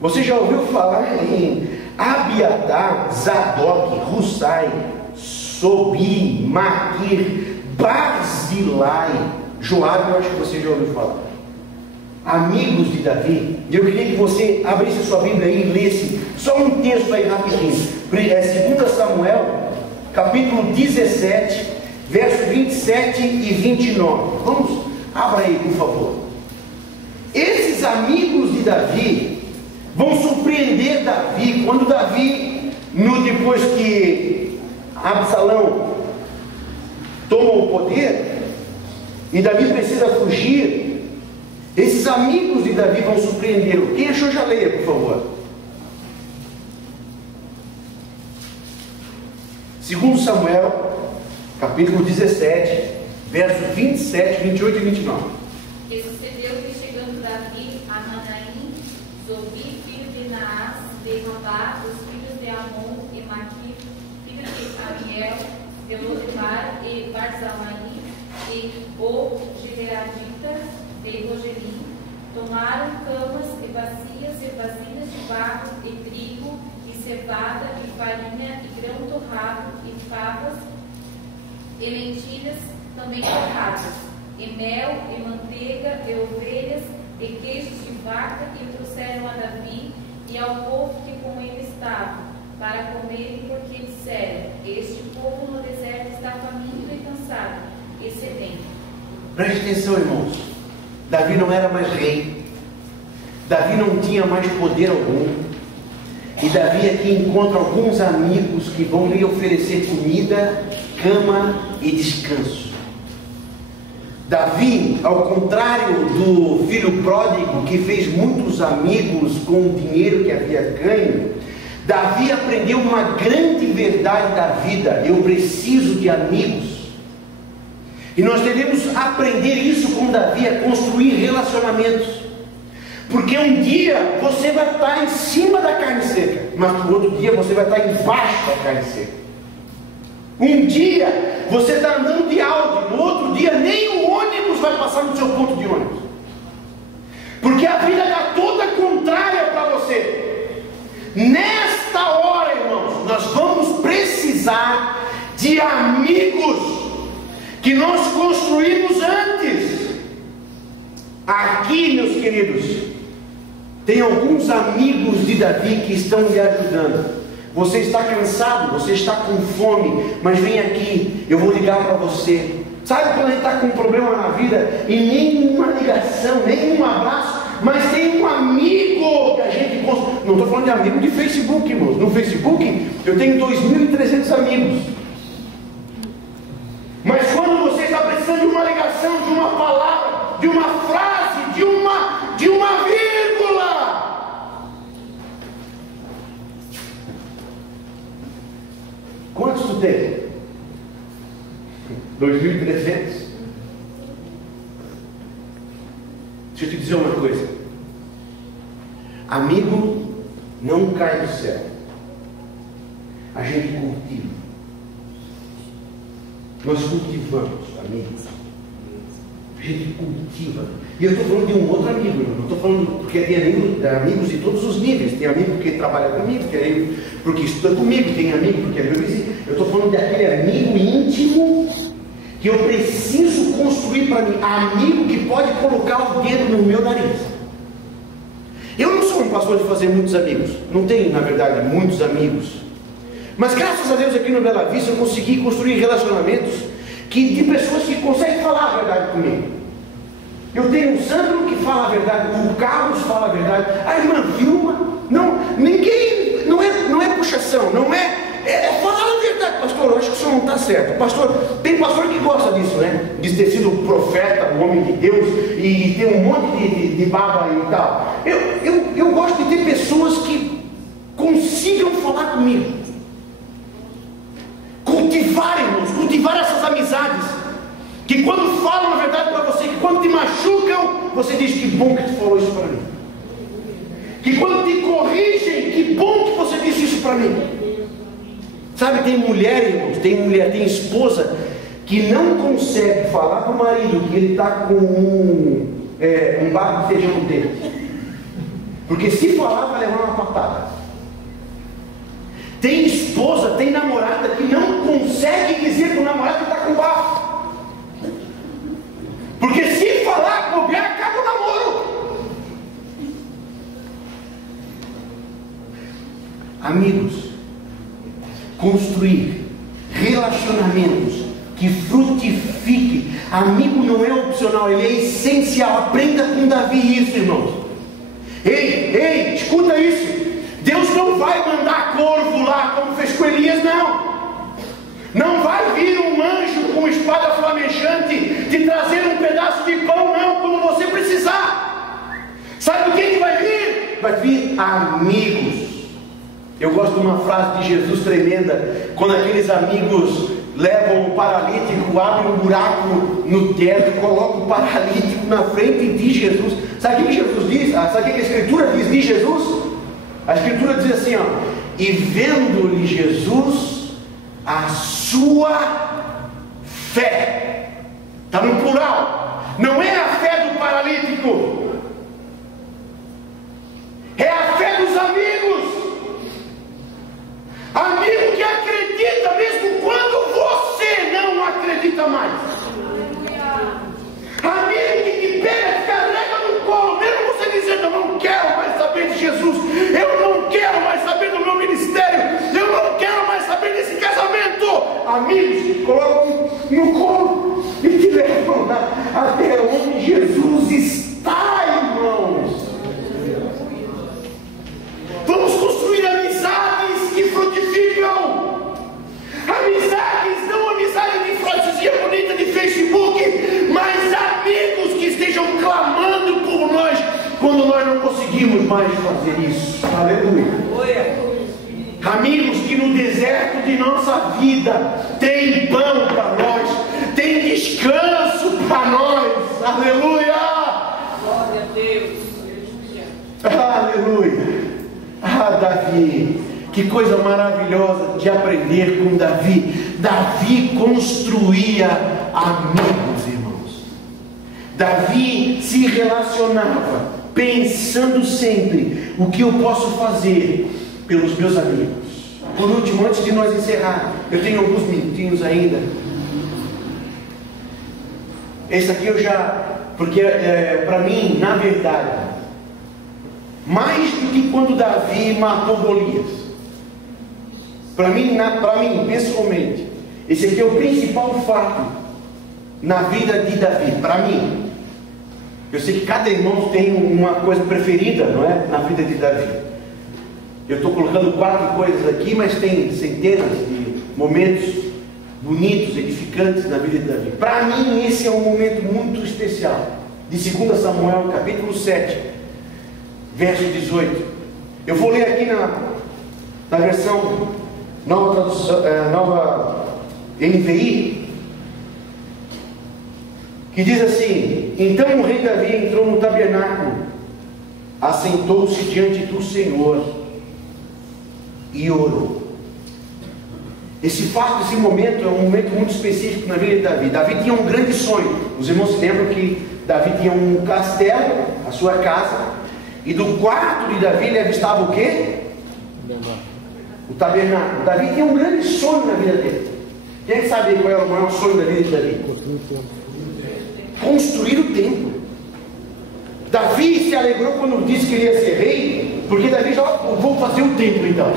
Você já ouviu falar em Abiatar, Zadok, Hussai, Sobi, Maquir, Barzilai, Joabe? Eu acho que você já ouviu falar. Amigos de Davi. Eu queria que você abrisse a sua Bíblia aí e lesse só um texto aí rapidinho. 2 Samuel, capítulo 17, verso 27 e 29. Vamos, abra aí, por favor. Esses amigos de Davi vão surpreender Davi, quando Davi, depois que Absalão toma o poder, e Davi precisa fugir, esses amigos de Davi vão surpreendê-lo. Quem achou, já leia, por favor. 2 Samuel, capítulo 17, versos 27, 28 e 29. E sucedeu que, chegando Davi a Manaim, Zobi, filho de Naás, de Rabá, os filhos de Amon e Maquir, filho de Amiel, de Lodebar e Barzilai, e o Gileadita de Rogelim, tomaram camas e vasilhas de barro, e trigo, e cevada, e farinha, e grão torrado, e favas, e lentilhas também torradas, e mel, e manteiga, e ovelhas, e queijos de vaca, e trouxeram a Davi, e ao povo que com ele estava, para comerem, porque disseram: este povo no deserto está faminto e cansado, e sedento. Preste atenção, irmãos. Davi não era mais rei. Davi não tinha mais poder algum. E Davi aqui encontra alguns amigos que vão lhe oferecer comida, cama e descanso. Davi, ao contrário do filho pródigo que fez muitos amigos com o dinheiro que havia ganho, Davi aprendeu uma grande verdade da vida: eu preciso de amigos. E nós devemos aprender isso com Davi, a construir relacionamentos. Porque um dia você vai estar em cima da carne seca, mas no outro dia você vai estar embaixo da carne seca. Um dia você está andando de Audi, no outro dia nem o ônibus vai passar no seu ponto de ônibus. Porque a vida está toda contrária para você. Nesta hora, irmãos, nós vamos precisar de amigos que nós construímos antes. Aqui, meus queridos, tem alguns amigos de Davi que estão lhe ajudando. Você está cansado, você está com fome, mas vem aqui, eu vou ligar para você. Sabe quando a gente está com um problema na vida e nenhuma ligação, nenhum abraço, mas tem um amigo que a gente construi. Não estou falando de amigo de Facebook, irmãos. No Facebook eu tenho 2.300 amigos. Mas quando você está precisando de uma ligação, de uma palavra, de uma frase, de uma vírgula. Quantos tu tem? 2.300? Deixa eu te dizer uma coisa. Amigo não cai do céu. A gente cultiva. Nós cultivamos amigos. A gente cultiva. E eu estou falando de um outro amigo, não estou falando porque tem amigos de todos os níveis. Tem amigo que trabalha comigo, tem amigo porque estuda comigo, tem amigo porque é meu vizinho. Eu estou falando daquele amigo íntimo que eu preciso construir para mim. Amigo que pode colocar o dedo no meu nariz. Eu não sou um pastor de fazer muitos amigos. Não tenho, na verdade, muitos amigos. Mas graças a Deus aqui no Bela Vista eu consegui construir relacionamentos de pessoas que conseguem falar a verdade comigo. Eu tenho o Sandro que fala a verdade, o Carlos fala a verdade, a irmã Vilma. Ninguém, não é puxação, não é falar a verdade. Pastor, eu acho que o senhor não está certo. Tem pastor que gosta disso, né? De ter sido profeta, o homem de Deus, e ter um monte de baba e tal. Eu gosto de ter pessoas que consigam falar comigo. Cultivar essas amizades, que quando falam a verdade para você, que quando te machucam, você diz: que bom que tu falou isso para mim. Que quando te corrigem, que bom que você disse isso para mim. Sabe, tem mulher, irmãos, tem esposa que não consegue falar para o marido que ele está com um barco de feijão no dente, porque se falar vai levar uma patada. Tem esposa, tem namorada que não consegue dizer que o namorado está com bafo, porque se falar, bobear, acaba o namoro. Amigos, construir relacionamentos que frutifiquem. Amigo não é opcional, ele é essencial. Aprenda com Davi isso, irmãos. Ei, escuta isso. Deus não vai mandar corvo lá como fez com Elias, não. Não vai vir um anjo com espada flamejante te trazer um pedaço de pão, não, quando você precisar. Sabe o que vai vir? Vai vir amigos. Eu gosto de uma frase de Jesus tremenda, quando aqueles amigos levam o paralítico, abrem um buraco no teto e colocam o paralítico na frente de Jesus. Sabe o que Jesus diz? Sabe o que a Escritura diz de Jesus? A Escritura diz assim, ó: e vendo-lhe Jesus a sua fé. Está no plural. Não é a fé do paralítico, é a fé dos amigos. Amigo que acredita mesmo quando você não acredita mais. Amigo que te pega, te carrega no colo, mesmo você dizendo: eu não quero mais saber de Jesus, eu conseguimos mais fazer isso. Aleluia. Amigos, que no deserto de nossa vida tem pão para nós, tem descanso para nós. Aleluia. Glória a Deus. Aleluia. Ah, Davi, que coisa maravilhosa de aprender com Davi. Davi construía amigos, irmãos. Davi se relacionava pensando sempre o que eu posso fazer pelos meus amigos. Por último, antes de nós encerrar, eu tenho alguns minutinhos ainda. Esse aqui eu já, porque para mim, na verdade, mais do que quando Davi matou Golias, para mim, pessoalmente, esse aqui é o principal fato na vida de Davi, para mim. Eu sei que cada irmão tem uma coisa preferida, não é? Na vida de Davi. Eu estou colocando 4 coisas aqui, mas tem centenas de momentos bonitos, edificantes na vida de Davi. Para mim, esse é um momento muito especial. De 2 Samuel, capítulo 7, verso 18. Eu vou ler aqui na versão nova NVI, que diz assim: então o rei Davi entrou no tabernáculo, assentou-se diante do Senhor e orou. Esse fato, esse momento é um momento muito específico na vida de Davi. Davi tinha um grande sonho. Os irmãos se lembram que Davi tinha um castelo, a sua casa, e do quarto de Davi ele avistava o quê? O tabernáculo. Davi tinha um grande sonho na vida dele. Quem sabe qual era o maior sonho da vida de Davi? Construir o templo. Davi se alegrou quando disse que ele ia ser rei, porque Davi já vou fazer o templo então.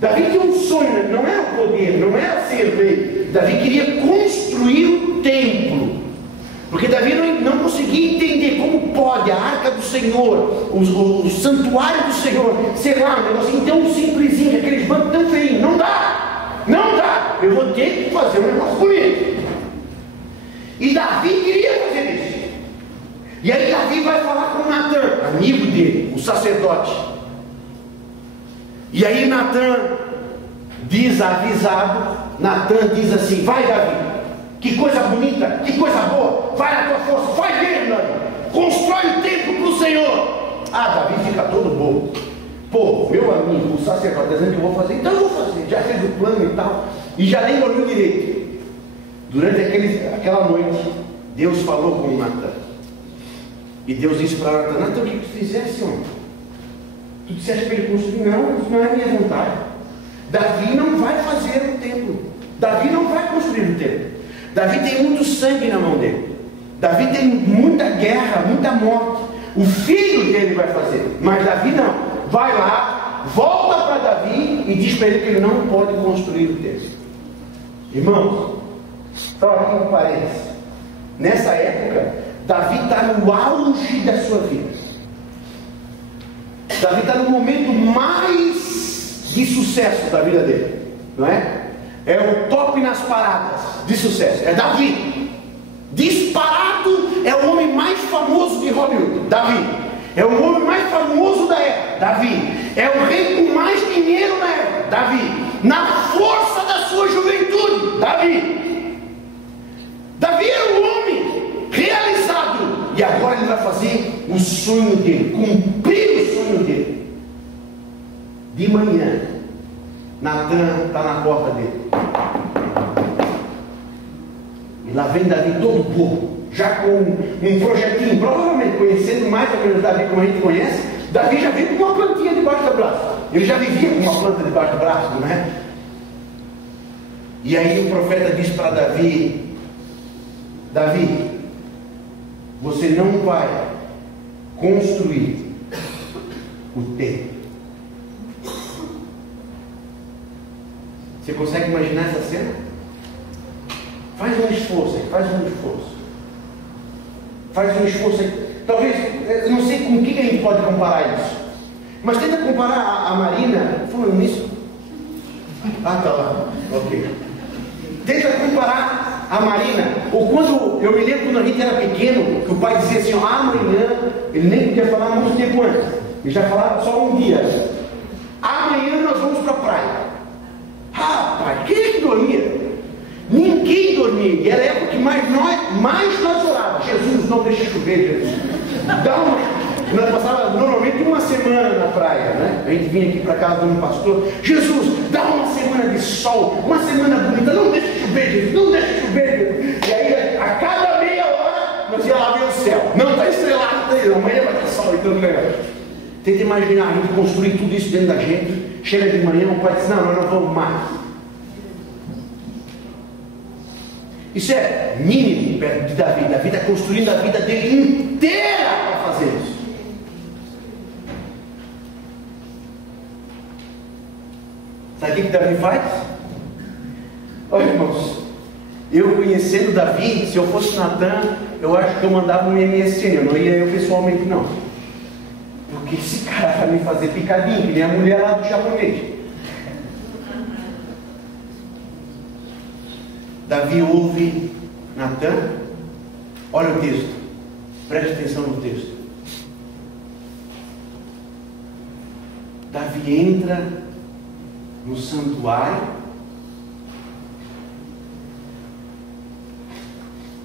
Davi tinha um sonho, não é o poder, não é ser rei. Davi queria construir o templo, porque Davi não conseguia entender como pode a arca do Senhor, o santuário do Senhor, ser lá, um negocinho tão simplesinho, aqueles bancos tão feios. Não dá, não dá. Eu vou ter que fazer um negócio bonito. E Davi queria fazer isso. E aí Davi vai falar com Natã, amigo dele, o sacerdote. E aí Natã diz, avisado, Natã diz assim: vai Davi, que coisa bonita, que coisa boa, vai na tua força, vai mesmo Davi, constrói o templo para o Senhor. Ah, Davi fica todo bobo. Pô, meu amigo, o sacerdote está dizendo que eu vou fazer, então eu vou fazer, já fez o plano e tal, e já nem olhou direito. Durante aquela noite, Deus falou com Natã. E Deus disse para Natã: Natã, o que tu fizesse ontem? Tu disseste para ele construir? Não, isso não é minha vontade. Davi não vai fazer o templo. Davi não vai construir o templo. Davi tem muito sangue na mão dele. Davi tem muita guerra, muita morte. O filho dele vai fazer, mas Davi não. Vai lá, volta para Davi e diz para ele que ele não pode construir o templo. Irmãos, só aqui um parênteses. Nessa época, Davi está no auge da sua vida. Davi está no momento mais de sucesso da vida dele, não é? É o top nas paradas de sucesso. É Davi. Disparado é o homem mais famoso de Hollywood. Davi. É o homem mais famoso da época. Davi. É o rei com mais dinheiro na época. Davi. Na força da sua juventude. Davi. Davi era um homem realizado. E agora ele vai fazer o sonho dele, cumprir o sonho dele. De manhã, Natã está na porta dele. E lá vem Davi todo bobo, já com um projetinho, provavelmente conhecendo mais ou menos Davi como a gente conhece. Davi já veio com uma plantinha debaixo do braço. Ele já vivia com uma planta debaixo do braço, não é? E aí o profeta diz para Davi: Davi, você não vai construir o templo. Você consegue imaginar essa cena? Faz um esforço aí, faz um esforço. Faz um esforço aí. Talvez, eu não sei com o que a gente pode comparar isso, mas tenta comparar a Marina, falando nisso. Ah, tá lá, ok. Tenta comparar a Marina, ou quando, eu me lembro quando a gente era pequeno, que o pai dizia assim, amanhã, ele nem podia falar muito tempo antes, ele já falava só um dia, amanhã nós vamos para a praia. Rapaz, quem é que dormia? Ninguém dormia, e era a época que mais nós orávamos, Jesus, não deixa chover, Jesus, nós passávamos normalmente uma semana na praia, né? A gente vinha aqui para casa de um pastor, Jesus, dá uma semana de sol, uma semana bonita, não deixa chover, Jesus, não deixa chover, Jesus. E aí, a cada meia hora, nós ia lá ver o céu, não está estrelado, amanhã vai ter sol, então legal. Tenta imaginar a gente construir tudo isso dentro da gente, chega de manhã, o pai diz, não, nós não vamos mais. Isso é mínimo perto de Davi. Davi está construindo a vida dele inteira para fazer isso. Sabe o que Davi faz? Olha, irmãos, eu conhecendo Davi, se eu fosse Natan, eu acho que eu mandava um MSN, eu não ia eu pessoalmente não. Porque esse cara vai me fazer picadinho, que nem a mulher lá do japonês. Davi ouve Natan, olha o texto, preste atenção no texto. Davi entra no santuário,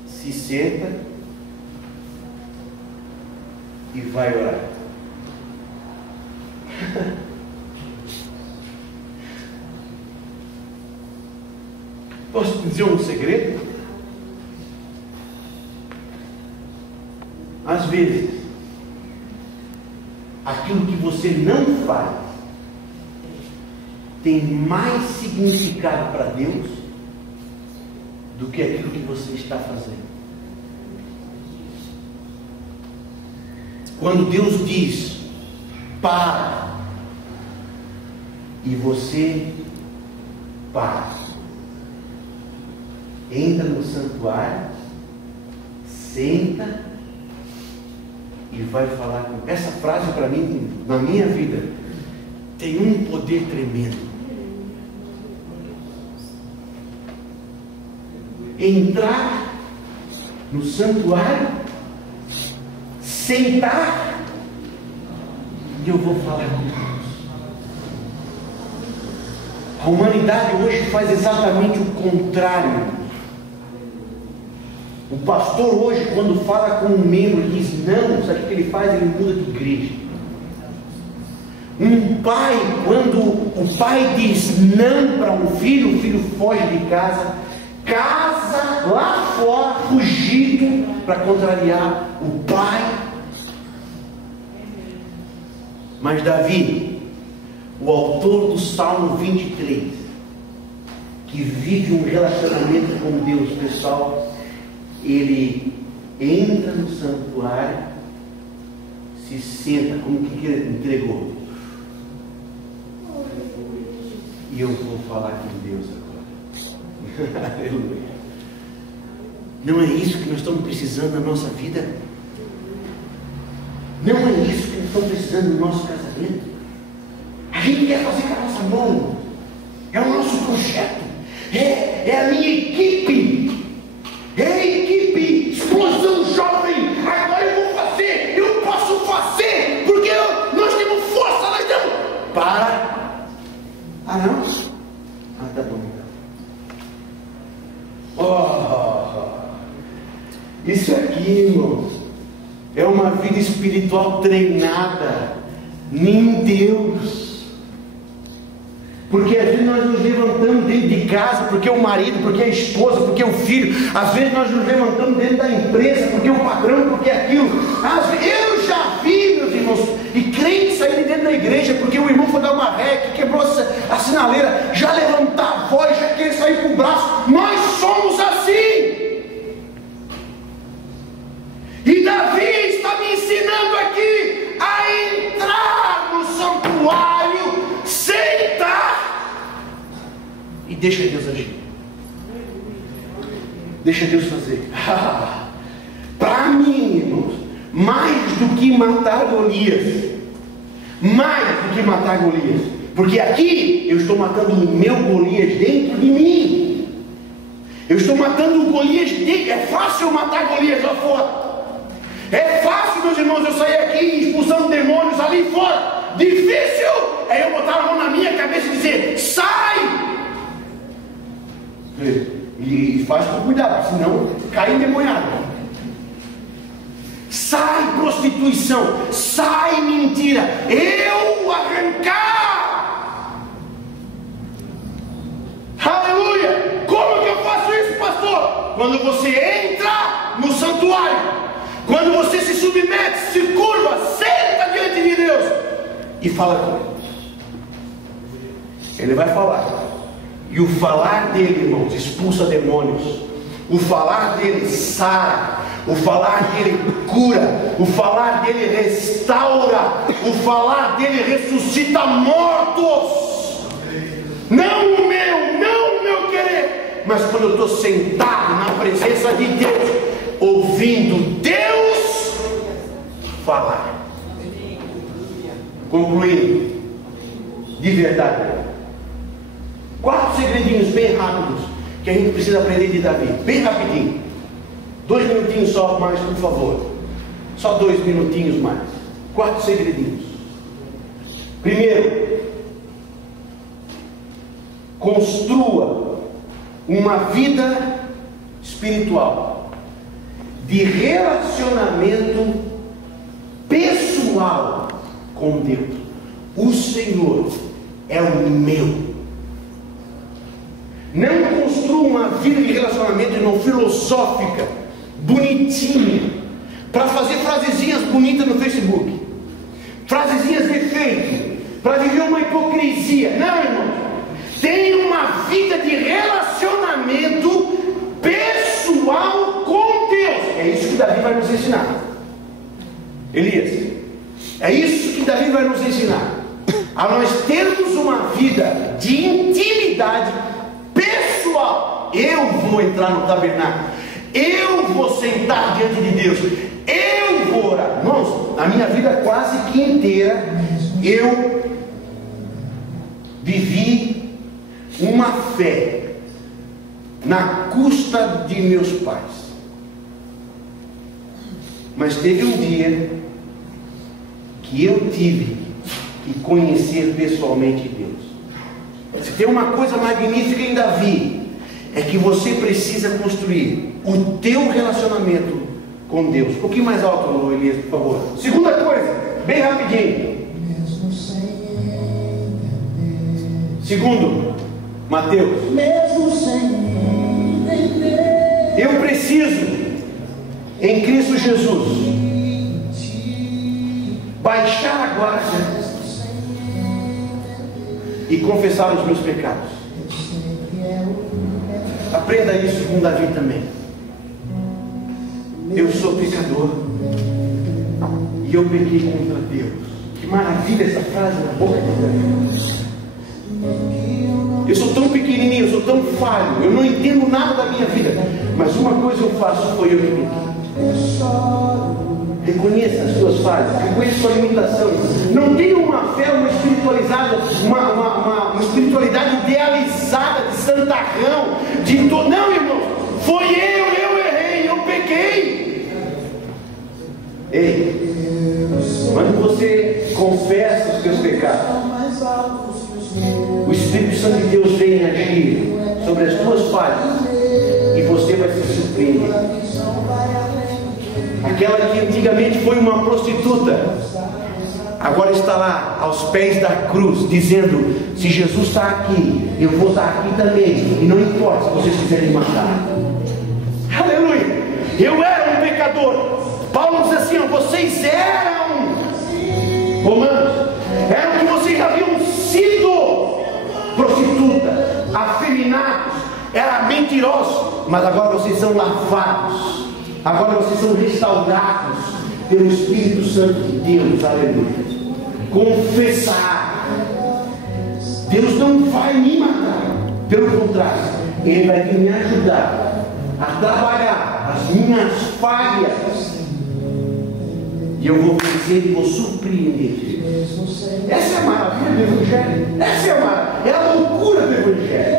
se senta e vai orar. Posso te dizer um segredo? Às vezes, aquilo que você não faz tem mais significado para Deus do que aquilo que você está fazendo. Quando Deus diz para e você para, entra no santuário, senta e vai falar com... Essa frase para mim, na minha vida, tem um poder tremendo. Entrar no santuário, sentar e eu vou falar com Deus. A humanidade hoje faz exatamente o contrário. O pastor hoje, quando fala com um membro e diz não, sabe o que ele faz? Ele muda de igreja. Um pai, quando o pai diz não para um filho, o filho foge de casa lá fora, fugido, para contrariar o pai. Mas Davi, o autor do Salmo 23, que vive um relacionamento com Deus, pessoal, ele entra no santuário, se senta, como que ele entregou. E eu vou falar com Deus agora. Aleluia. Não é isso que nós estamos precisando na nossa vida? Não é isso que nós estamos precisando no nosso casamento? A gente quer fazer com a nossa mão. É o nosso projeto. É a minha equipe. É a equipe Explosão Jovem. Agora eu vou fazer. Eu posso fazer. Porque nós temos força. Nós temos... Para. Ah, não? Ah, tá bom. Isso aqui, irmãos, é uma vida espiritual treinada em Deus. Porque às vezes nós nos levantamos dentro de casa, porque o marido, porque a esposa, porque o filho. Às vezes nós nos levantamos dentro da empresa, porque o patrão, porque aquilo. Eu já vi, meus irmãos, e crentes saírem dentro da igreja, porque o irmão foi dar uma ré, que quebrou a sinaleira, já levantar a voz, já querer sair com o braço. Nós somos assim. E Davi está me ensinando aqui a entrar no santuário, sentar e deixa Deus agir. Deixa Deus fazer. Para mim, irmãos, mais do que matar Golias, porque aqui eu estou matando o meu Golias dentro de mim. Eu estou matando o Golias. É fácil eu matar Golias lá fora. É fácil, meus irmãos, eu sair aqui expulsando demônios ali fora. Difícil é eu botar a mão na minha cabeça e dizer: sai! E faz com cuidado, senão cai endemoniado. Sai prostituição, sai mentira, eu arrancar. Aleluia! Como que eu faço isso, pastor? Quando você entra no santuário, quando você se submete, se curva, senta diante de Deus e fala com Ele. Ele vai falar. E o falar dele, irmãos, expulsa demônios. O falar dele sara. O falar dele cura. O falar dele restaura. O falar dele ressuscita mortos. Não o meu querer. Mas quando eu estou sentado na presença de Deus, ouvindo Deus falar. Concluindo, de verdade, 4 segredinhos bem rápidos que a gente precisa aprender de Davi, bem rapidinho. 2 minutinhos só mais, por favor. Só 2 minutinhos mais. 4 segredinhos. Primeiro, construa uma vida espiritual de relacionamento pessoal com Deus. O Senhor é o meu. Não construa uma vida de relacionamento não filosófica, bonitinha, para fazer frasezinhas bonitas no Facebook, frasezinhas de efeito, para viver uma hipocrisia. Não, irmão. Tenha uma vida de relacionamento pessoal com Deus. É isso que Davi vai nos ensinar. Elias, é isso que Davi vai nos ensinar. A nós termos uma vida de intimidade pessoal. Eu vou entrar no tabernáculo, eu vou sentar diante de Deus, eu vou orar. Irmãos, a minha vida quase que inteira eu vivi uma fé na custa de meus pais. Mas teve um dia que eu tive que conhecer pessoalmente Deus. Se tem uma coisa magnífica em Davi, é que você precisa construir o teu relacionamento com Deus. Um pouquinho mais alto, Elias, por favor. Segunda coisa, bem rapidinho. Segundo, Mateus. Eu preciso, em Cristo Jesus, baixar a guarda e confessar os meus pecados. Aprenda isso com Davi também. Eu sou pecador e eu pequei contra Deus. Que maravilha essa frase na boca de Davi. Eu sou tão pequenininho, eu sou tão falho, eu não entendo nada da minha vida, mas uma coisa eu faço, foi eu que pequei. Reconheça as suas falhas, reconheça a sua limitação. Não tenha uma fé, uma espiritualizada, uma espiritualidade idealizada de santarrão, de todo. Não, irmão, foi eu errei, eu pequei. Ei, quando você confessa os seus pecados, o Espírito Santo de Deus vem agir sobre as tuas falhas e você vai se surpreender. Aquela que antigamente foi uma prostituta, agora está lá aos pés da cruz, dizendo: se Jesus está aqui, eu vou estar aqui também, e não importa se vocês quiserem matar. Aleluia! Eu era um pecador. Paulo diz assim: ó, vocês eram, Romanos, eram que vocês haviam sido prostituta, afeminados, eram mentirosos, mas agora vocês são lavados. Agora vocês são restaurados pelo Espírito Santo de Deus. Aleluia. Confessar. Deus não vai me matar. Pelo contrário, Ele vai me ajudar a trabalhar as minhas falhas. E eu vou vencer e vou surpreender. Essa é a maravilha do Evangelho. Essa é a loucura do Evangelho.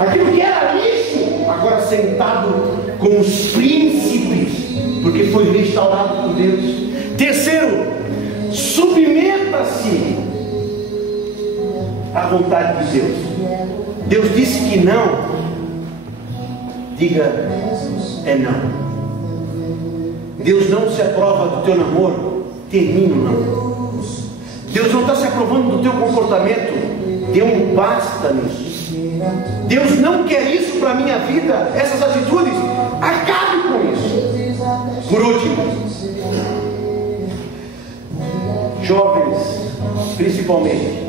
Aquilo que era lixo, agora sentado com os príncipes, porque foi restaurado por Deus. Terceiro, submeta-se à vontade de Deus. Deus disse que não, diga é não. Deus não se aprova do teu namoro, termina o namoro. Deus não está se aprovando do teu comportamento, dê um basta nisso. Deus não quer isso para a minha vida, essas atitudes, acabe com isso. Por último, jovens, principalmente,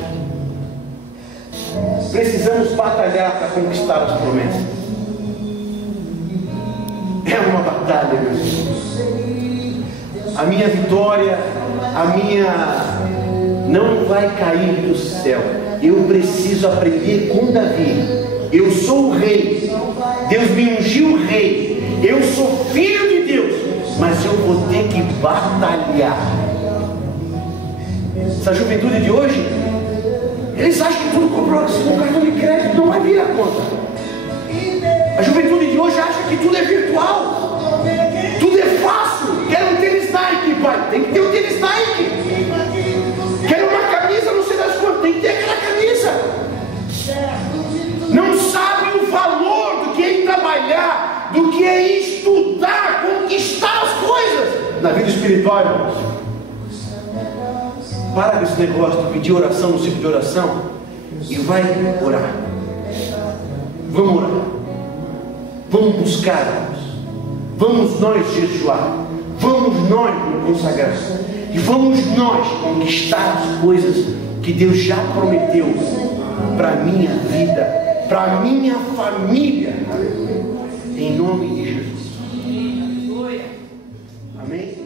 precisamos batalhar para conquistar as promessas. É uma batalha, meus irmãos. A minha vitória, não vai cair do céu. Eu preciso aprender com Davi. Eu sou o rei. Deus me ungiu rei. Eu sou filho de Deus. Mas eu vou ter que batalhar. Essa juventude de hoje, eles acham que tudo comprou com cartão de crédito, não vai vir a conta. A juventude de hoje acha que tudo é virtual, tudo é fácil. Quero um tênis Nike, pai, tem que ter um tênis Nike. Quero uma camisa, não sei das quantas, tem que ter aquela camisa. Não sabe o valor do que é ir trabalhar, do que é estudar, conquistar as coisas na vida espiritual, irmãos. Para com esse negócio de pedir oração no ciclo de oração e vai orar. Vamos orar. Vamos buscar Deus. Vamos nós jejuar. Vamos nós nos consagrar. E vamos nós conquistar as coisas que Deus já prometeu para a minha vida, para a minha família. Em nome de Jesus. Amém?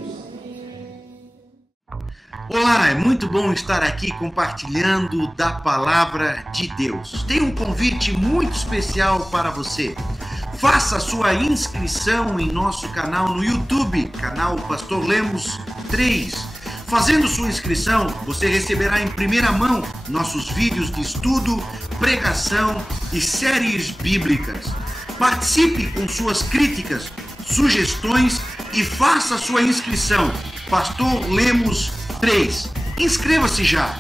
Olá, é muito bom estar aqui compartilhando da palavra de Deus. Tenho um convite muito especial para você. Faça sua inscrição em nosso canal no YouTube, canal Pastor Lemos 3. Fazendo sua inscrição, você receberá em primeira mão nossos vídeos de estudo, pregação e séries bíblicas. Participe com suas críticas, sugestões e faça sua inscrição. Pastor Lemos 3. Inscreva-se já!